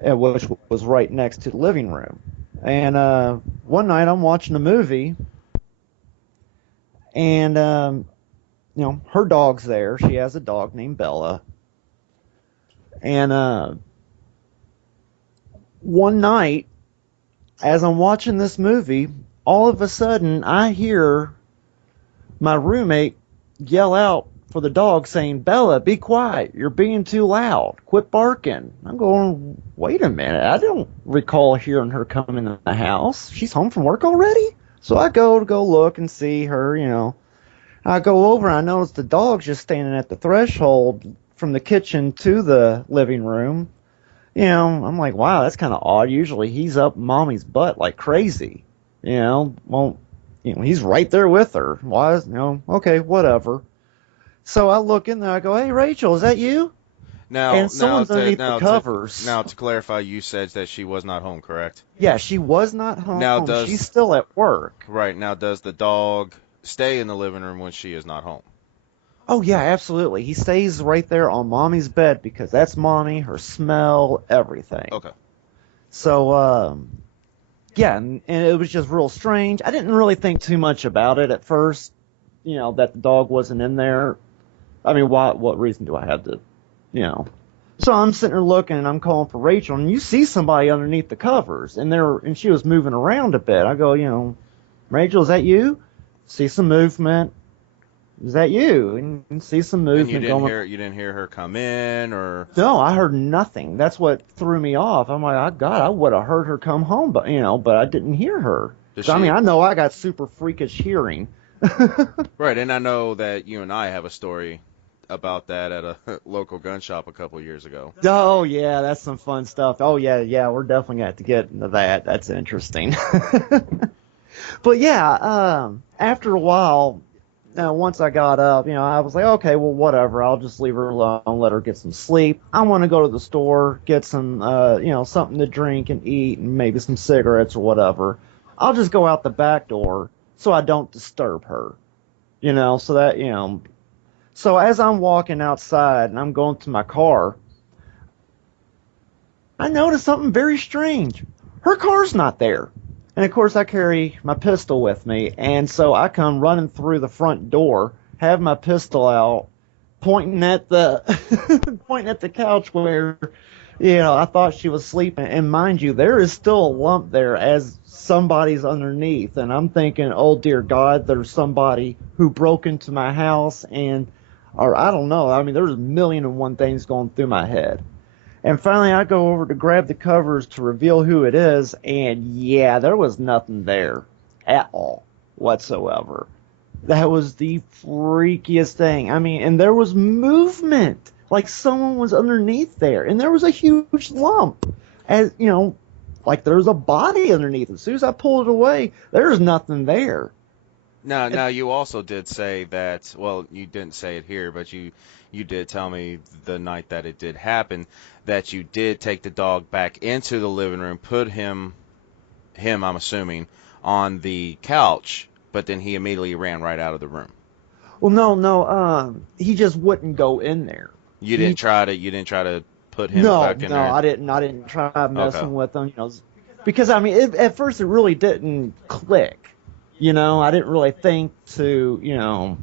which was right next to the living room. And one night, I'm watching a movie, and her dog's there. She has a dog named Bella, and one night, as I'm watching this movie, all of a sudden, I hear my roommate yell out for the dog saying, "Bella, be quiet. You're being too loud. Quit barking." I'm going, wait a minute. I don't recall hearing her come in the house. She's home from work already? So I go to go look and see her. I go over and I notice the dog's just standing at the threshold from the kitchen to the living room. I'm like, wow, that's kind of odd. Usually he's up mommy's butt like crazy. Well, he's right there with her. Why is, okay, whatever. So I look in there, I go, "Hey, Rachel, is that you?" Now, And someone's underneath the covers. now to clarify, you said that she was not home, correct? Yeah, she was not home. Now, She's still at work. right now, does the dog stay in the living room when she is not home? Oh, yeah, absolutely. He stays right there on mommy's bed because that's mommy, her smell, everything. Okay. So, yeah, and it was just real strange. I didn't really think too much about it at first, that the dog wasn't in there. I mean, what reason do I have to, you know? So I'm sitting there looking, and I'm calling for Rachel, and you see somebody underneath the covers, and she was moving around a bit. I go, "Rachel, is that you?" See some movement. "Is that you?" And see some And movement you didn't hear her come in, or No, I heard nothing. That's what threw me off. I'm like, "Oh God, I would have heard her come home, but I didn't hear her." does So, I mean, she? I know I got super freakish hearing. Right, and I know that you and I have a story about that at a local gun shop a couple years ago. Oh yeah, that's some fun stuff. Oh yeah, yeah, we're definitely gonna have to get into that. That's interesting. But yeah, after a while, once I got up, I was like, okay, well, whatever. I'll just leave her alone, let her get some sleep. I want to go to the store, get some, something to drink and eat, and maybe some cigarettes or whatever. I'll just go out the back door so I don't disturb her, so that, So as I'm walking outside and I'm going to my car, I noticed something very strange. Her car's not there. And of course, I carry my pistol with me, and so I come running through the front door, have my pistol out, pointing at the pointing at the couch where, I thought she was sleeping. And mind you, there is still a lump there as somebody's underneath, and I'm thinking, oh dear God, there's somebody who broke into my house, or I don't know. I mean, there's a million and one things going through my head. And finally, I go over to grab the covers to reveal who it is, and yeah, there was nothing there at all whatsoever. That was the freakiest thing. I mean, and there was movement, like someone was underneath there, and there was a huge lump, as like there was a body underneath. As soon as I pulled it away, there's nothing there. Now you also did say that. Well, you didn't say it here, but you did tell me the night that it did happen that you did take the dog back into the living room, put him I'm assuming on the couch, but then he immediately ran right out of the room. Well, no, no, he just wouldn't go in there. He You didn't try to put him No, back in no, there. I didn't try Okay. messing with them, because I mean, at first it really didn't click. I didn't really think to,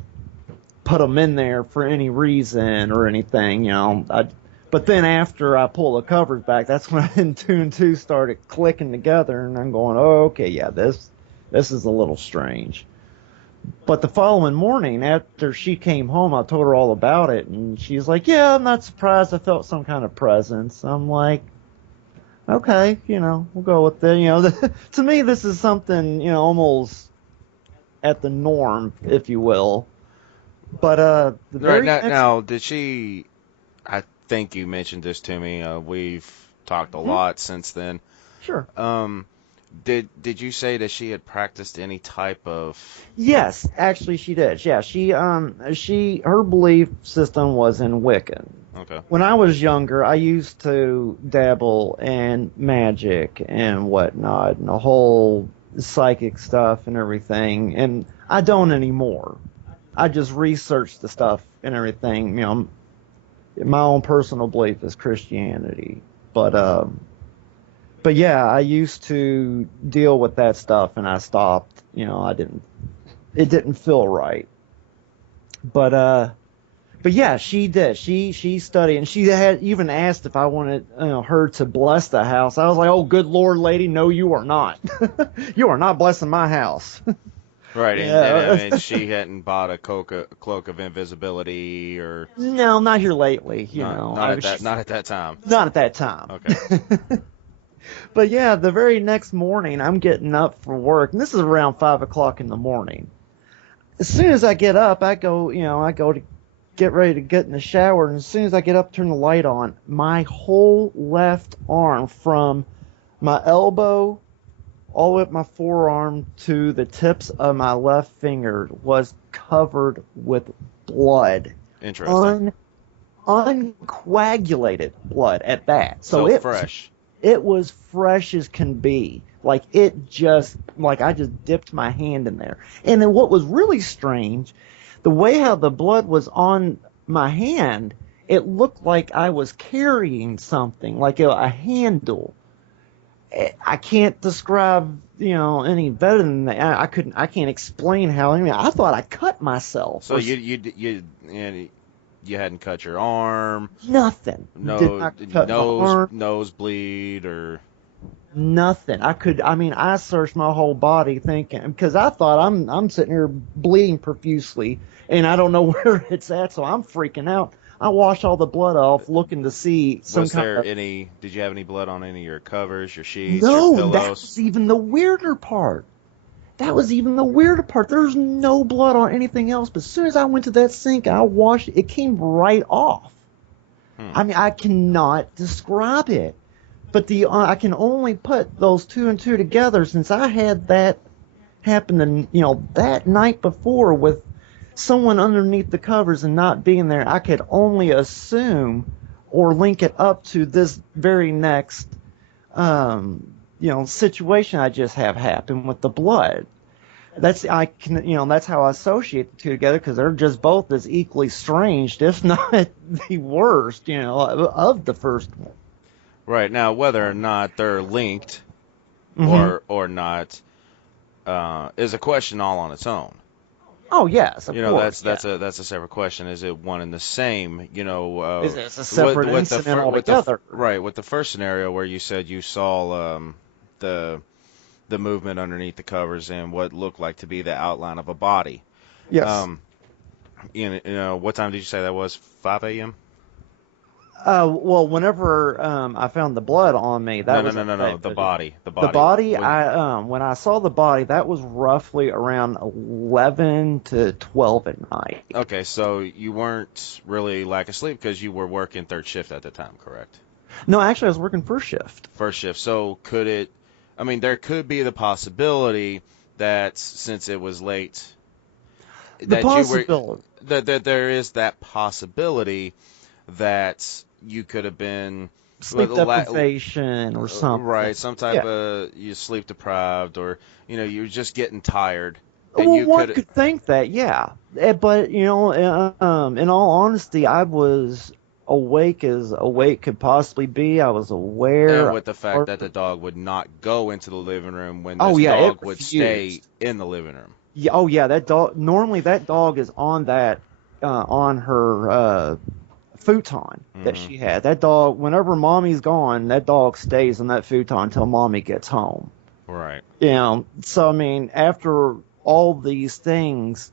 put them in there for any reason or anything, but then after I pull the covers back, that's when two and two started clicking together, and I'm going, oh, okay, yeah, this is a little strange. But the following morning, after she came home, I told her all about it, and she's like, "Yeah, I'm not surprised. I felt some kind of presence." I'm like, "Okay, we'll go with it." To me, this is something, almost at the norm, if you will. But the Right very now, next, did she? I think you mentioned this to me. We've talked a hmm, lot since then. sure. Um, did you say that she had practiced any type of? Yes, actually she did. Yeah, she her belief system was in Wiccan. Okay. When I was younger, I used to dabble in magic and whatnot, and the whole psychic stuff and everything, and I don't anymore. I just research the stuff and everything. My own personal belief is Christianity, but yeah, I used to deal with that stuff, and I stopped. I didn't. It didn't feel right. But but yeah, she did. She studied, and she had even asked if I wanted her to bless the house. I was like, "Oh, good Lord, lady, no, you are not. You are not blessing my house." Right, and I Yeah. mean she hadn't bought a cloak of invisibility or No, not here lately. not at that not at that time. Not at that time. Okay. But yeah, the very next morning, I'm getting up for work, and this is around 5 o'clock in the morning. As soon as I get up, I go to get ready to get in the shower, and as soon as I get up, turn the light on, my whole left arm from my elbow all the way up my forearm to the tips of my left finger was covered with blood. Interesting. Uncoagulated blood at that. So it fresh. it was fresh as can be. Like I just dipped my hand in there. And then what was really strange, the way how the blood was on my hand, it looked like I was carrying something, like a handle. I can't describe, any better than that. I can't explain how. I thought I cut myself. So you hadn't cut your arm, Nothing. Did not cut my arm. nosebleed or Nothing. I searched my whole body thinking, because I thought I'm sitting here bleeding profusely and I don't know where it's at, so I'm freaking out. I washed all the blood off looking to see some was kind there of. any? Did you have any blood on any of your covers, your sheets, your No, that pillows? was even the weirder part. That was even the weirder part. There's no blood on anything else, but as soon as I went to that sink and I washed it, it came right off. I cannot describe it. But I can only put those two and two together since I had that happen, that night before with someone underneath the covers and not being there. I could only assume or link it up to this very next, situation I just have happen with the blood. That's how I associate the two together because they're just both as equally strange, if not the worst, of the first one. Right now, whether or not they're linked Mm-hmm. or not is a question all on its own. Oh yes, of course. That's a separate question. Is it one and the same? Is it a separate incident altogether? Right, with the first scenario where you said you saw the movement underneath the covers and what looked like to be the outline of a body. Yes. What time did you say that was? 5 a.m. Well, whenever I found the blood on me, that was no. The body. The body. When I saw the body, that was roughly around 11 to 12 at night. Okay, so you weren't really lack of sleep because you were working third shift at the time, correct? No, actually, I was working first shift. First shift. So could it? I mean, there could be the possibility that since it was late, that there is that possibility that you could have been sleep deprivation or something. Right, some type of you sleep deprived or you're just getting tired. Well, one could think that, yeah. But in all honesty, I was awake as awake could possibly be. I was aware. And with the fact that the dog would not go into the living room when this dog would stay in the living room. Yeah, oh yeah, that dog. Normally, that dog is on on her futon that she had. That dog, whenever mommy's gone, that dog stays on that futon until mommy gets home. Right. So after all these things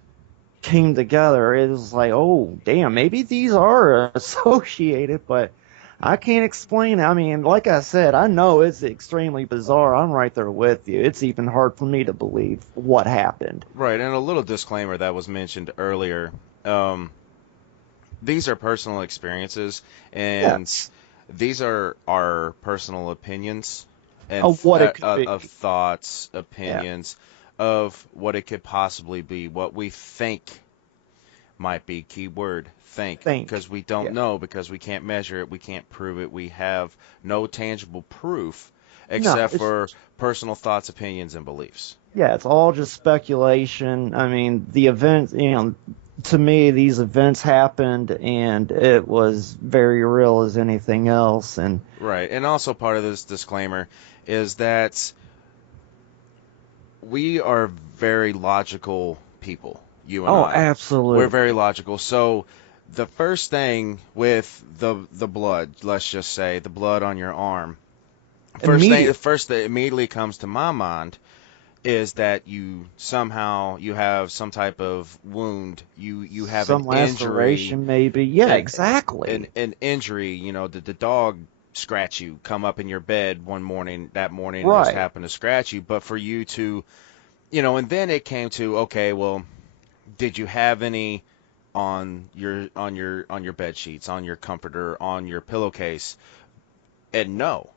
came together, it was like, oh damn, maybe these are associated. But I can't explain it. I mean, like I said, I know it's extremely bizarre. I'm right there with you. It's even hard for me to believe what happened. Right, and a little disclaimer that was mentioned earlier. Um, these are personal experiences, and Yes. these are our personal opinions and Of what it could of be. thoughts, Yeah. opinions of what it could possibly be, what we think might be. Keyword think, Think. because we don't Yeah. know, because we can't measure it, we can't prove it, we have no tangible proof No, except it's for personal thoughts, opinions, and beliefs. yeah, it's all just speculation. I mean, the events, to me, these events happened and it was very real as anything else. And Right, and also part of this disclaimer is that we are very logical people, you and oh, I. We're very absolutely. logical. So the first thing with the blood, let's just say the blood on your arm, the Immediate, first that immediately comes to my mind is that you have some type of wound, you have an some injury, laceration, maybe. Yeah, an exactly. an injury, the dog scratch you, come up in your bed one morning, that morning and just Right. happened to scratch you, but for you to, and then it came to, okay, well, did you have any on your bed sheets, on your comforter, on your pillowcase? And no.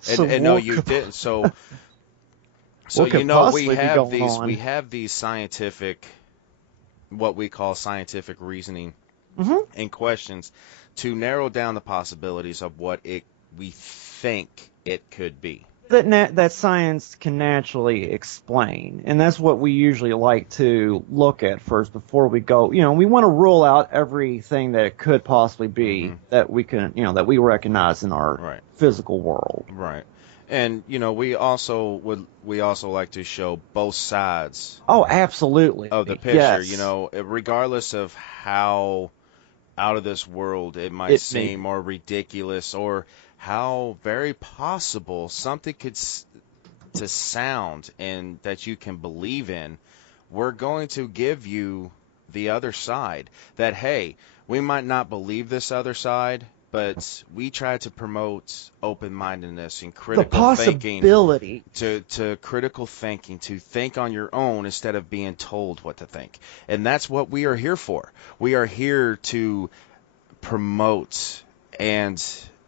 So And no, you didn't. So what could possibly be going we on? have these scientific, what we call scientific reasoning Hmm. and questions to narrow down the possibilities of what it we think it could be. That science can naturally explain, and that's what we usually like to look at first before we go. We want to rule out everything that it could possibly be Hmm. that we can, that we recognize in our Right. physical world. Right. And we also like to show both sides Oh, absolutely. of the picture, Yes, regardless of how out of this world it might it may seem, be. or ridiculous, or how very possible something to sound and that you can believe in. We're going to give you the other side, that hey, we might not believe this other side, but we try to promote open-mindedness and The critical thinking, possibility. to critical thinking, to think on your own instead of being told what to think. And that's what we are here for. We are here to promote and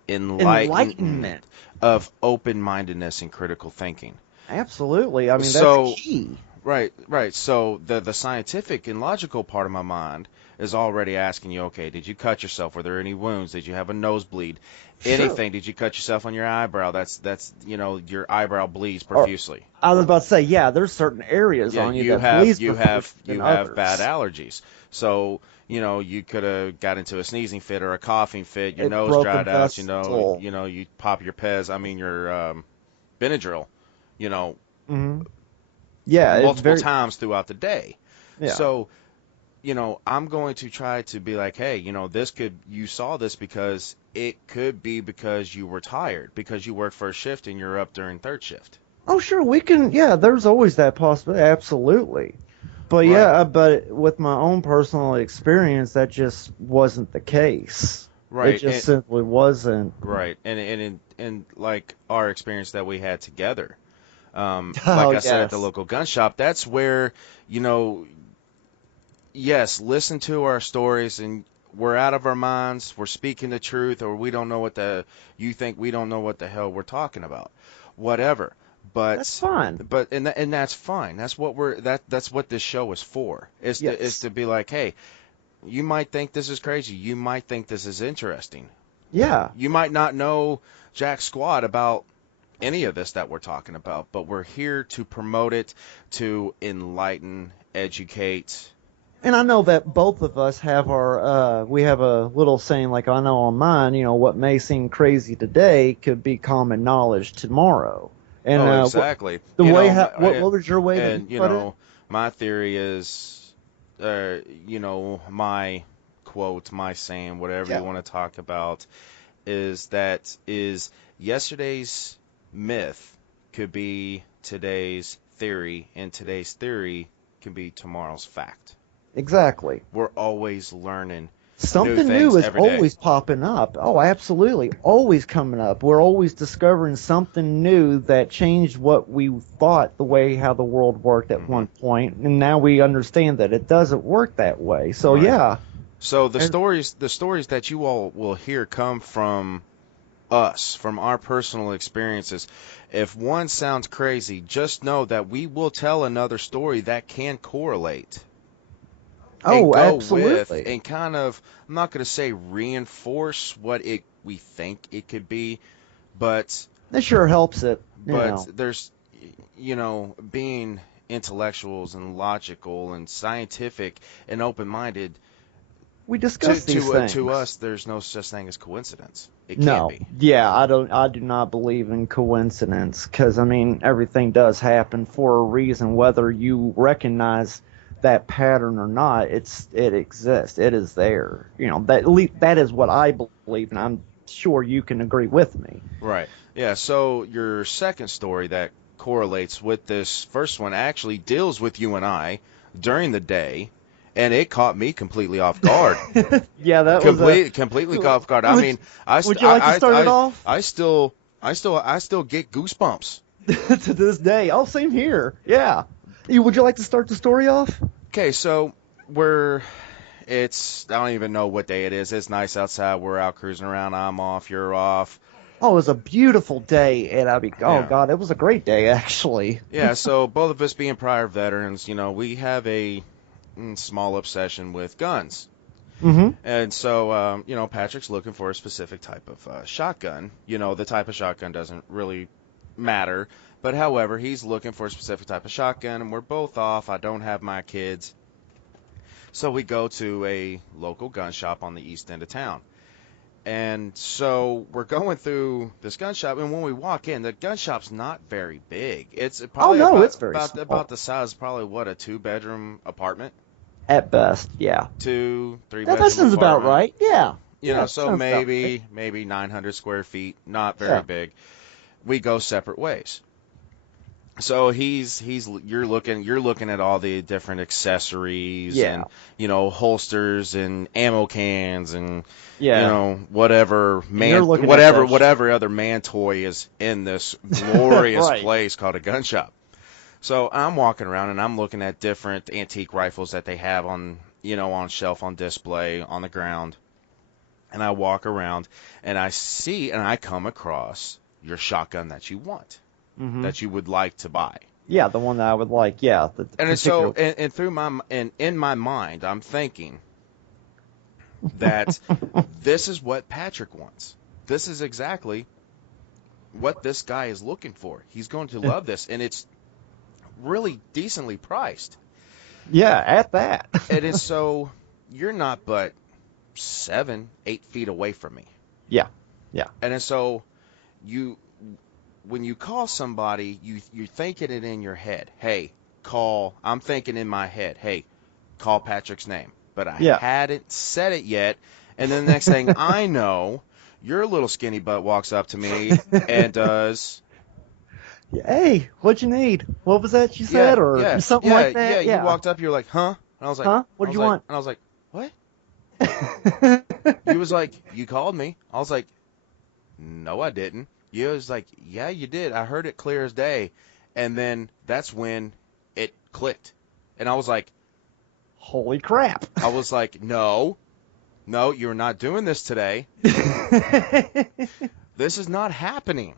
enlighten Enlightenment. of open-mindedness and critical thinking. Absolutely. I mean, that's So, key. right, right. So the scientific and logical part of my mind is already asking you, okay, did you cut yourself? Were there any wounds? Did you have a nosebleed? Sure. Anything? Did you cut yourself on your eyebrow? That's your eyebrow bleeds Or profusely. I was about to say, yeah, there's certain areas Yeah, on you that bleeds than you have bad others. allergies. So, you could have got into a sneezing fit or a coughing fit, your It nose broke a dried out, vessel. you pop your Pez, I mean your Benadryl, you know, Hmm. Yeah, it multiple very times throughout the day. yeah. So, I'm going to try to be like, hey, you saw this because it could be because you were tired, because you worked first shift and you're up during third shift. Oh, sure, we can. Yeah, there's always that possibility. Absolutely. But Right. yeah, but with my own personal experience, that just wasn't the case. It Right. just simply wasn't. Right. And like our experience that we had together. Oh, Like I said at the yes. local gun shop, that's where, you know, yes, listen to our stories and we're out of our minds, we're speaking the truth, or we don't know you think we don't know what the hell we're talking about. Whatever. That's But fine. and that's fine. That's what this show is for. Is Yes. to be like, hey, you might think this is crazy. You might think this is interesting. Yeah. You might not know jack squat about any of this that we're talking about, but we're here to promote it, to enlighten, educate. And I know that both of us have we have a little saying, like I know on mine, what may seem crazy today could be common knowledge tomorrow. And Oh, exactly. the way, what was your way that you And put it? my theory is, my quote, my saying, whatever you Yeah, want to talk about, is yesterday's myth could be today's theory, and today's theory can be tomorrow's fact. exactly. We're always learning. Something new things is every day. always popping up. Oh, absolutely. Always coming up. We're always discovering something new that changed what we thought the way how the world worked at one point, and now we understand that it doesn't work that way. So Right. yeah. So the stories that you all will hear come from us, from our personal experiences. If one sounds crazy, just know that we will tell another story that can correlate and Oh, go with absolutely. and kind of, I'm not going to say reinforce what it we think it could be, but It sure helps it, there's, being intellectuals and logical and scientific and open-minded. We To discuss these to uh, to things. us, there's no such thing as coincidence. It can't No. be. Yeah, I do not believe in coincidence because I mean everything does happen for a reason whether you recognize that pattern or not. It exists. It is there. That is what I believe, and I'm sure you can agree with me. Right. Yeah. So your second story that correlates with this first one actually deals with you and I during the day, and it caught me completely off guard. Yeah, that was a. Completely caught off guard. I Would, mean, I would st- you like to start it I off? I still get goosebumps. To this day. Oh, same here. Yeah. Would you like to start the story off? Okay, so I don't even know what day it is. It's nice outside. We're out cruising around. I'm off. You're off. Oh, it was a beautiful day, and oh Yeah. God, it was a great day actually. Yeah, so both of us being prior veterans, we have a small obsession with guns. Mm-hmm. And so, Patrick's looking for a specific type of shotgun. The type of shotgun doesn't really matter. But however, he's looking for a specific type of shotgun, and we're both off. I don't have my kids. So we go to a local gun shop on the east end of town. And so we're going through this gun shop, and when we walk in, the gun shop's not very big. It's Oh probably no, it's very about small. the size, probably what, a 2-bedroom apartment, At best, yeah. 2-3 bedroom That sounds about apartment. right. Yeah. Yeah, So sounds about right. maybe 900 square feet, not very Yeah. big. We go separate ways. So you're looking at all the different accessories Yeah. and holsters and ammo cans and Yeah. whatever You're looking at that whatever other man toy is in this glorious Right. place called a gun shop. So I'm walking around and I'm looking at different antique rifles that they have on shelf, on display, on the ground. And I walk around and I come across your shotgun that you want, Mm-hmm. that you would like to buy. Yeah, the one that I would like. Yeah. The And particular... so, in my mind, I'm thinking that this is what Patrick wants. This is exactly what this guy is looking for. He's going to love this, and it's really decently priced. Yeah, at that. So you're not but 7-8 feet away from me. Yeah. Yeah. And so when you call somebody, you're thinking it in your head. Hey, I'm thinking in my head, hey, call Patrick's name. But I hadn't said it yet. And then the next thing I know, your little skinny butt walks up to me and does... Hey, what'd you need? What was that you said? Or something like that? Yeah, you walked up, you're like, huh? And I was like, huh? What'd you want? And I was like, what? He was like, you called me. I was like, no, I didn't. You was like, yeah, you did. I heard it clear as day. And then that's when it clicked. And I was like, holy crap. I was like, no, you're not doing this today. This is not happening.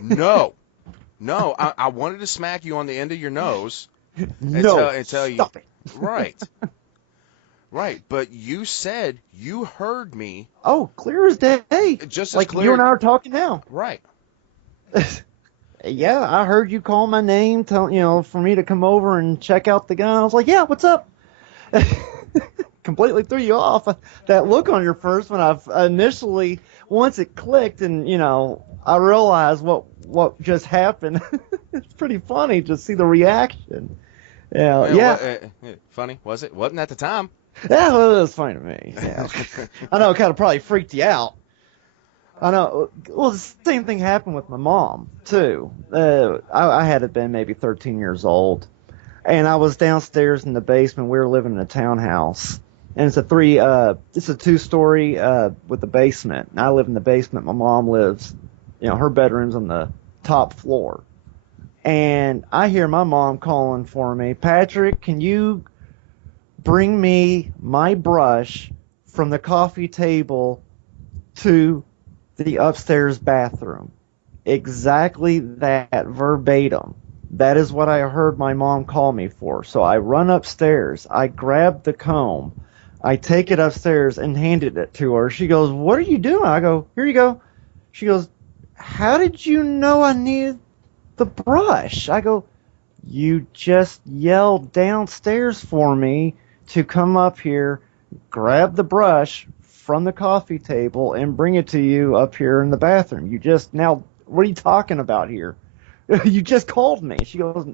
No, I wanted to smack you on the end of your nose and tell you. Stop it. Right, but you said you heard me. Oh, clear as day. Just like as clear. You and I are talking now. Right. Yeah, I heard you call my name, for me to come over and check out the gun. I was like, yeah, what's up? Completely threw you off. That look on your face when I've initially, once it clicked and, I realized what just happened. It's pretty funny to see the reaction. Yeah. Funny, was it? Wasn't at the time. Yeah, well, it was funny to me. Yeah. I know it kind of probably freaked you out. I know. Well, the same thing happened with my mom, too. I had been maybe 13 years old. And I was downstairs in the basement. We were living in a townhouse. and it's a 2-story with the basement. And I live in the basement. My mom lives, her bedroom's on the top floor. And I hear my mom calling for me, Patrick, can you bring me my brush from the coffee table to the upstairs bathroom? Exactly that, verbatim. That is what I heard my mom call me for. So I run upstairs, I grab the comb, I take it upstairs and handed it to her. She goes, what are you doing? I go, here you go. She goes, how did you know I needed the brush? I go, you just yelled downstairs for me to come up here, grab the brush from the coffee table, and bring it to you up here in the bathroom. What are you talking about here? You just called me. She goes,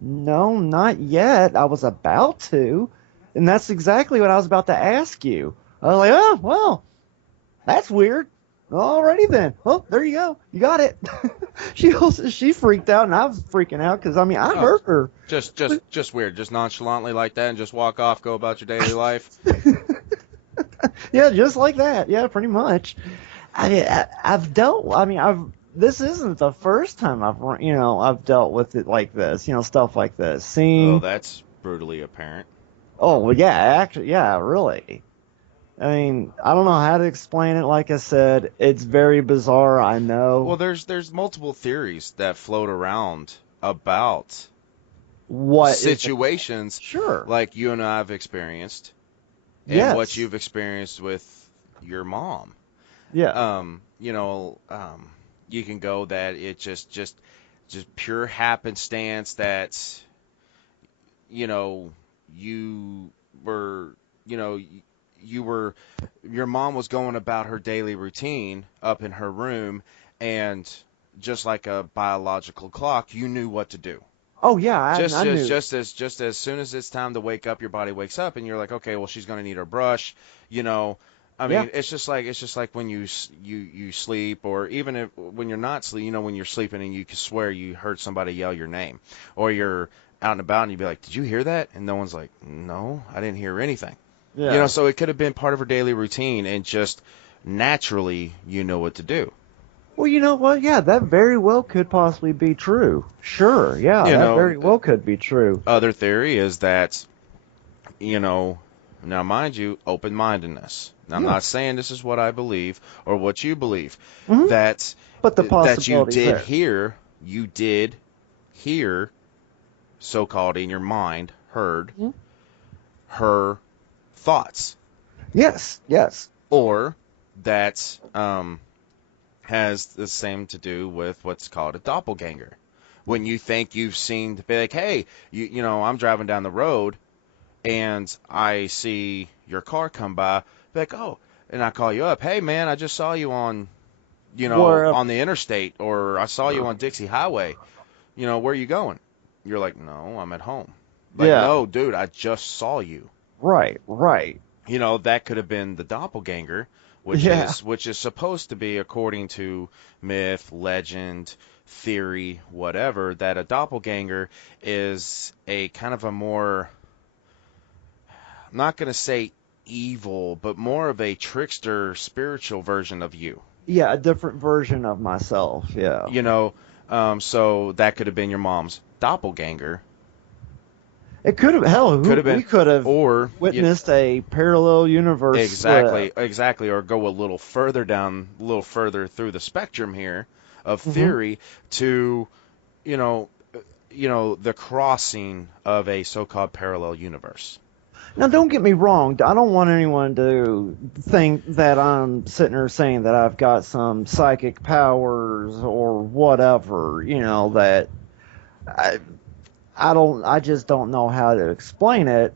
no, not yet. I was about to. And that's exactly what I was about to ask you. I was like, oh, well, that's weird. Alrighty then. Oh, there you go. You got it. She freaked out, and I was freaking out because I Oh, heard her. just weird. Just nonchalantly like that and just walk off, go about your daily life. Yeah, just like that. Yeah, pretty much. I've dealt. This isn't the first time I've dealt with it like this. Stuff like this. Oh, Seeing. that's brutally apparent. Oh, well, yeah, actually, yeah, really. I mean, I don't know how to explain it. Like I said, it's very bizarre. I Well, know. there's multiple theories that float around about What is it? situations Sure. like you and I have experienced and what Yes. you've experienced with your mom. Yeah. You know, you can go that it just pure happenstance that you know you were you know you were your mom was going about her daily routine up in her room, and just like a biological clock, you knew what to do. Oh, yeah, just I just knew. just as soon as it's time to wake up, your body wakes up and you're like, okay, well, she's going to need her brush. you know I Yeah. mean, it's just like when you sleep, or even when you're not sleep, when you're sleeping and you can swear you heard somebody yell your name, or you're out and about and you'd be like, did you hear that? And no one's like, no, I didn't hear anything. Yeah. So it could have been part of her daily routine, and just naturally you know what to do. Well, you know what? Yeah, that very well could possibly be true. Sure. Yeah, you that know very well could be true. Other theory is that, you know, now mind you, open-mindedness. Now, I'm Yeah. not saying this is what I believe or what you believe. Hmm. That But the that possibility's there. you did hear, so-called in your mind, heard Mhm. her thoughts, Yes. Yes. or that has the same to do with what's called a doppelganger. When you think you've seen, be like, hey, I'm driving down the road and I see your car come by, be like, oh, and I call you up, hey man, I just saw you on, Where? on the interstate, or I saw you on Dixie Highway. Where are you going? You're like, no, I'm at home. Like, Yeah. no, dude, I just saw you. Right. Right. That could have been the doppelganger, which Yeah. is which is supposed to be, according to myth, legend, theory, whatever, that a doppelganger is a kind of a more, I'm not going to say evil, but more of a trickster spiritual version of you. Yeah. A different version of myself. Yeah. You know, so that could have been your mom's doppelganger. It could have. Hell, Could have we been, could have or witnessed a parallel universe split. exactly, or go a little further down, a little further through the spectrum here of Hmm. theory to, you know, the crossing of a so-called parallel universe. Now, don't get me wrong. I don't want anyone to think that I'm sitting there saying that I've got some psychic powers or whatever. That I, I don't. I just don't know how to explain it.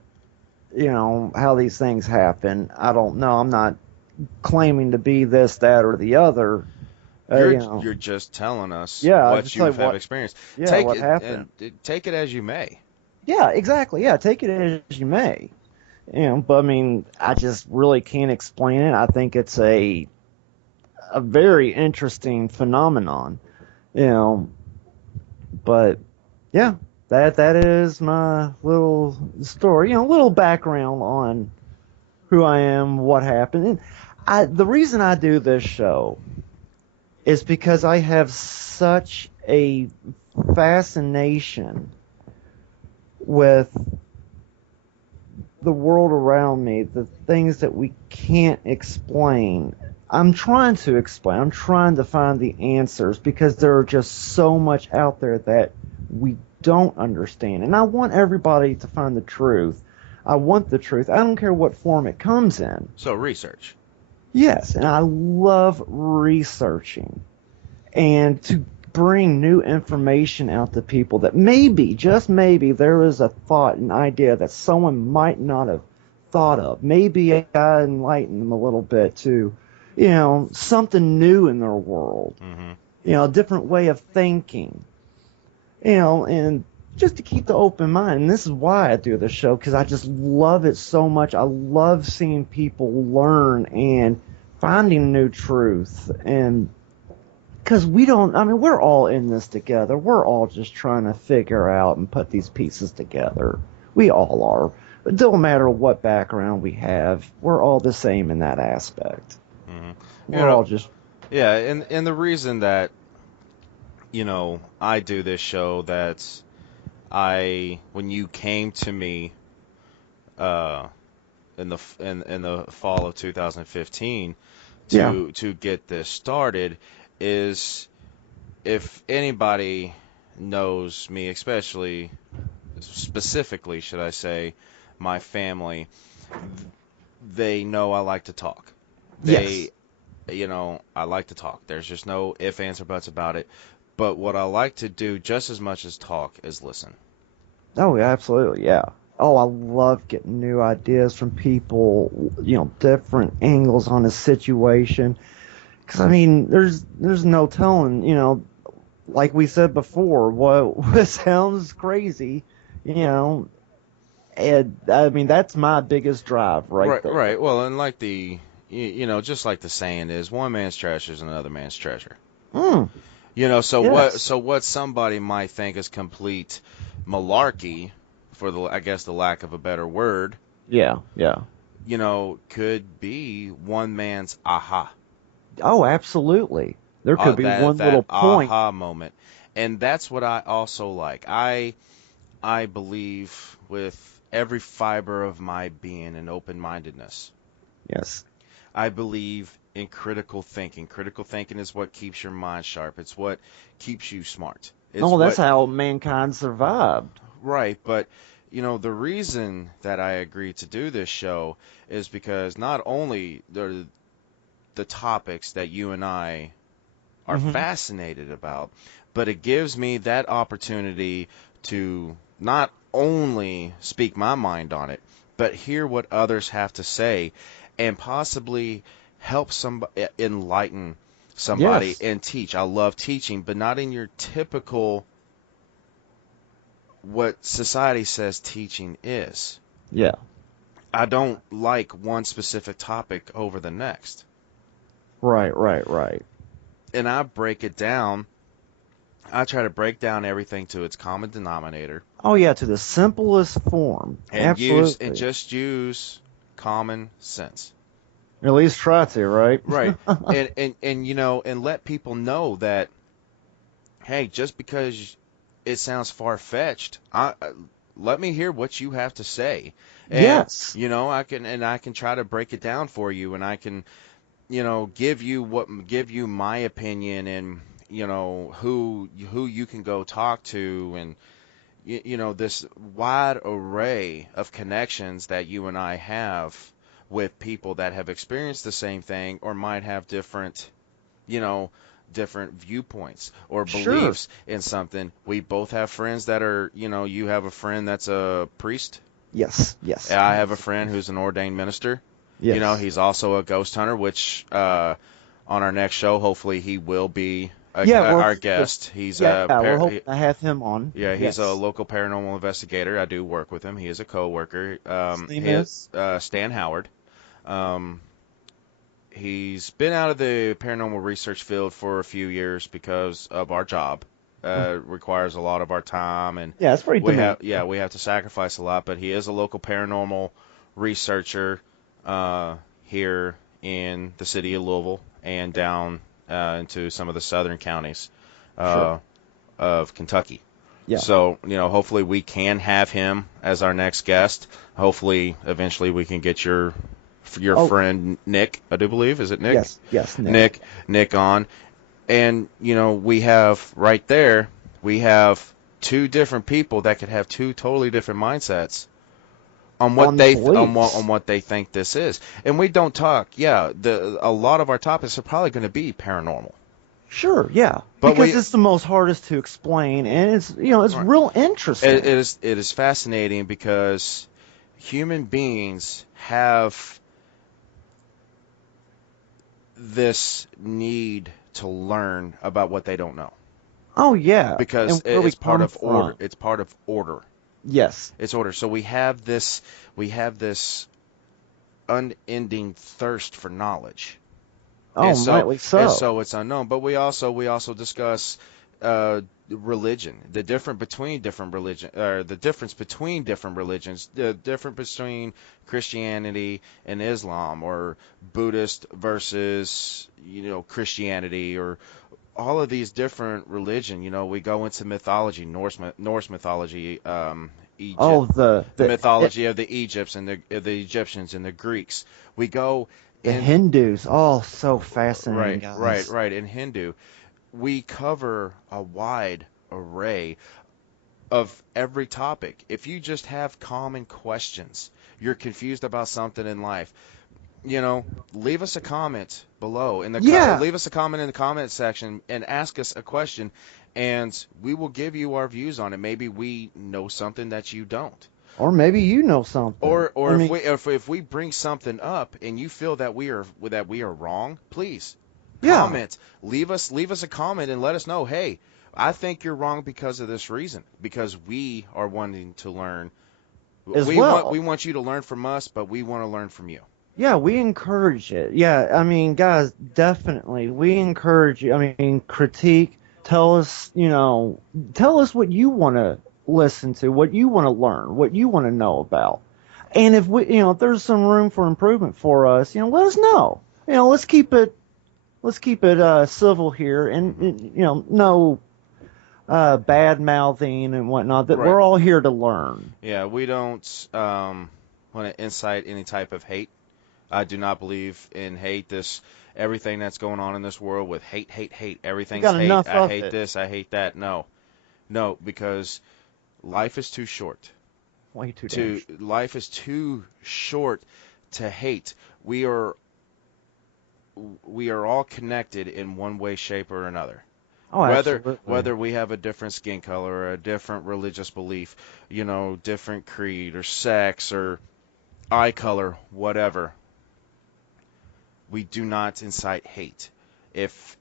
How these things happen. I don't know. I'm not claiming to be this, that, or the other. You're just telling us Yeah, what just tell you you have what. experienced. Yeah, Take what it happened. and take it as you may. Yeah, exactly. Yeah, take it as you may. But I mean, I just really can't explain it. I think it's a very interesting phenomenon. You know, but yeah, that is my little story. A little background on who I am, what happened. And the reason I do this show is because I have such a fascination with the world around me, the things that we can't explain. I'm trying to explain. I'm trying to find the answers because there are just so much out there that we don't understand. And I want everybody to find the truth. I want the truth. I don't care what form it comes in. So research. Yes, and I love researching and to bring new information out to people that maybe, just maybe, there is a thought, an idea that someone might not have thought of. Maybe I enlighten them a little bit to, something new in their world. Mm-hmm. A different way of thinking. And just to keep the open mind. And this is why I do this show, because I just love it so much. I love seeing people learn and finding new truth. And because we're all in this together. We're all just trying to figure out and put these pieces together. We all are. It don't matter what background we have. We're all the same in that aspect. Mm-hmm. We're all just... Yeah, and the reason that, I do this show, when you came to me in the fall of 2015 to get this started is, if anybody knows me, specifically, should I say, my family, they know I like to talk. Yes. I like to talk. There's just no ifs, ands, or buts about it. But what I like to do just as much as talk is listen. Oh, yeah, absolutely, yeah. Oh, I love getting new ideas from people, different angles on a situation. Because, there's no telling, like we said before, what sounds crazy, and, that's my biggest drive right there. Right. Well, and like just like the saying is, one man's treasure is another man's treasure. Mm. So what somebody might think is complete malarkey, for the lack of a better word. Yeah. Could be one man's aha. Oh, absolutely. There could be one little point. Aha moment. And that's what I also like. I believe with every fiber of my being in open-mindedness. Yes. I believe in critical thinking. Critical thinking is what keeps your mind sharp. It's what keeps you smart. That's how mankind survived. Right, but the reason that I agreed to do this show is because not only the topics that you and I are fascinated about, but it gives me that opportunity to not only speak my mind on it, but hear what others have to say and possibly help somebody, enlighten somebody, and teach. I love teaching, but not in your typical what society says teaching is. Yeah. I don't like one specific topic over the next. Right. And I break it down. I try to break down everything to its common denominator. Oh, yeah, to the simplest form. And Absolutely. just use common sense. At least try to, right? Right. and let people know that, hey, just because it sounds far-fetched, let me hear what you have to say. And, yes. I can try to break it down for you, and I can, give you my opinion, and who you can go talk to, and this wide array of connections that you and I have with people that have experienced the same thing or might have different viewpoints or beliefs in something. We both have friends that are, you have a friend that's a priest. Yes. I have a friend who's an ordained minister. Yes. He's also a ghost hunter, which on our next show, hopefully he will be our guest. He's we're hoping to have him on. Yeah, he's a local paranormal investigator. I do work with him. He is a coworker. His name is Stan Howard. He's been out of the paranormal research field for a few years because of our job. Requires a lot of our time, and yeah, it's pretty demanding. We have to sacrifice a lot. But he is a local paranormal researcher. here in the city of Louisville and down into some of the southern counties Sure. of Kentucky. Yeah. So, hopefully we can have him as our next guest. Hopefully, eventually we can get your Oh, friend Nick, I do believe. Is it Nick? yes. Yes, Nick. Nick on. And, we have right there, we have two different people that could have two totally different mindsets on what On the they beliefs. on what they think this is. And we don't talk. Yeah, a lot of our topics are probably going to be paranormal. Sure, yeah. But Because we it's the most hardest to explain, and it's right. real It interesting. is fascinating because human beings have this need to learn about what they don't know Oh, yeah. because And where we it's part come of order. from. It's part of order. Yes. It's order. So we have this unending thirst for knowledge. Oh, And so rightly and so. so it's unknown. But we also discuss religion, the difference between different religion, or the difference between different religions, the difference between Christianity and Islam, or Buddhist versus Christianity, or all of these different religion. We go into mythology, Norse mythology, Egypt, Oh, the mythology of the Egypts and the Egyptians and the Greeks. We go the in Hindus. Oh, so fascinating, guys. right. In Hindu, we cover a wide array of every topic. If you just have common questions, you're confused about something in life, leave us a comment below Yeah. leave us a comment in the comment section and ask us a question, and we will give you our views on it. Maybe we know something that you don't. Or maybe you know something. Or I if mean, we bring something up and you feel that we are wrong, please yeah, comment. Leave us a comment and let us know. Hey, I think you're wrong because of this reason. Because we are wanting to learn. as We well. want you to learn from us, but we want to learn from you. Yeah, we encourage it. Yeah, I mean, guys, definitely, we encourage you. I mean, critique, tell us, tell us what you want to listen to, what you want to learn, what you want to know about. And if there's some room for improvement for us, let us know. Let's keep it civil here, and no bad mouthing and whatnot. That Right. we're all here to learn. Yeah, we don't want to incite any type of hate. I do not believe in hate. Everything that's going on in this world with hate, hate, hate. We Everything's got hate. enough I of hate it. this. I hate that. No, no, because life is too short. Way too damn. To life is too short to hate. We are we are all connected in one way, shape, or another. Oh, absolutely. Whether we have a different skin color, or a different religious belief, different creed or sex or eye color, whatever, we do not incite hate. If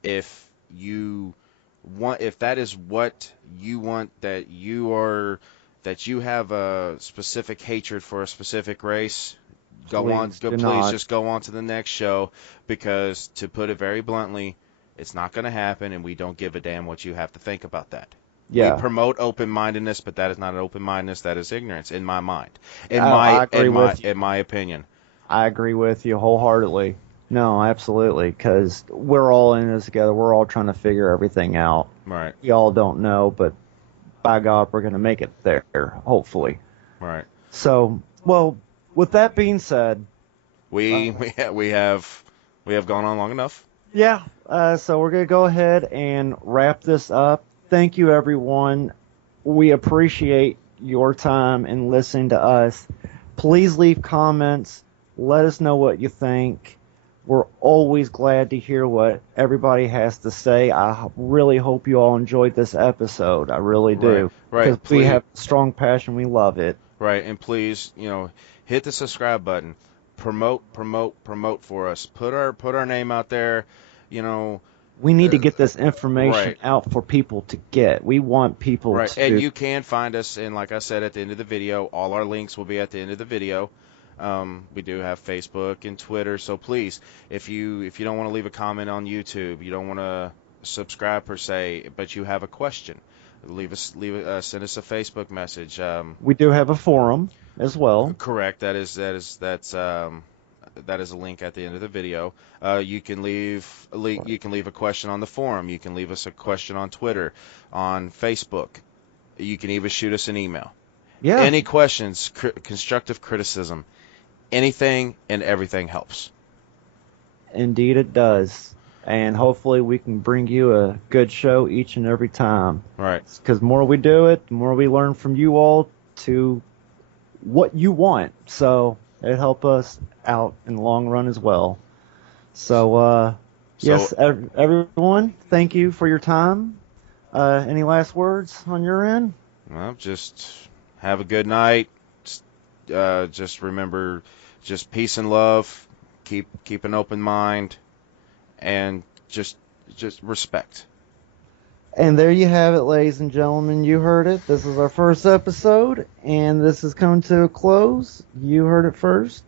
that is what you want, that you have a specific hatred for a specific race, Please do please not. just go on to the next show, because to put it very bluntly, it's not going to happen, and we don't give a damn what you have to think about that. We Yeah, promote open-mindedness, but that is not an open-mindedness. That is ignorance, in my mind, I agree with you. in my opinion. I agree with you wholeheartedly. No, absolutely, because we're all in this together. We're all trying to figure everything out. Right, We all don't know, but by God, we're going to make it there, hopefully. right. So, well, with that being said, We uh, we ha- we have gone on long enough. yeah, so we're going to go ahead and wrap this up. Thank you, everyone. We appreciate your time and listening to us. Please leave comments. Let us know what you think. We're always glad to hear what everybody has to say. I really hope you all enjoyed this episode. I really Right, do. Because right. we Please, have strong passion. We love it. right, and please, hit the subscribe button. Promote, promote, promote for us. Put our name out there. You know, We need to uh, get this information right, out for people to get. We want people right. And to. you can find us, and like I said at the end of the video, all our links will be at the end of the video. We do have Facebook and Twitter, so please, if you don't want to leave a comment on YouTube, you don't want to subscribe per se, but you have a question, send us a Facebook message. We do have a forum as well. Correct. That's that is a link at the end of the video. You can leave a question on the forum. You can leave us a question on Twitter, on Facebook. You can even shoot us an email. Yeah. Any questions, constructive criticism, anything and everything helps. Indeed it does. And hopefully we can bring you a good show each and every time. Right. Because the more we do it, the more we learn from you all to what you want. So it helps us out in the long run as well. So, yes, everyone, thank you for your time. Any last words on your end? Well, just have a good night. Just remember, just peace and love. Keep an open mind, and just respect. And there you have it, ladies and gentlemen. You heard it. This is our first episode, and this is coming to a close. You heard it first,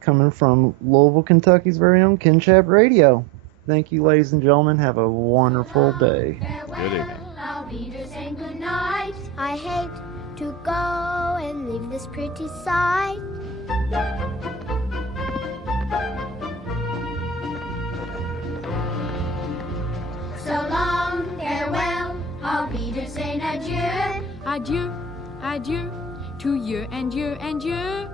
coming from Louisville, Kentucky's very own CHEMchat Radio. Thank you, ladies and gentlemen. Have a wonderful day. Good evening. I'll be just saying good night. I hate to go and leave this pretty sight. So long, farewell, I'll be just saying adieu. Adieu, adieu, to you and you and you.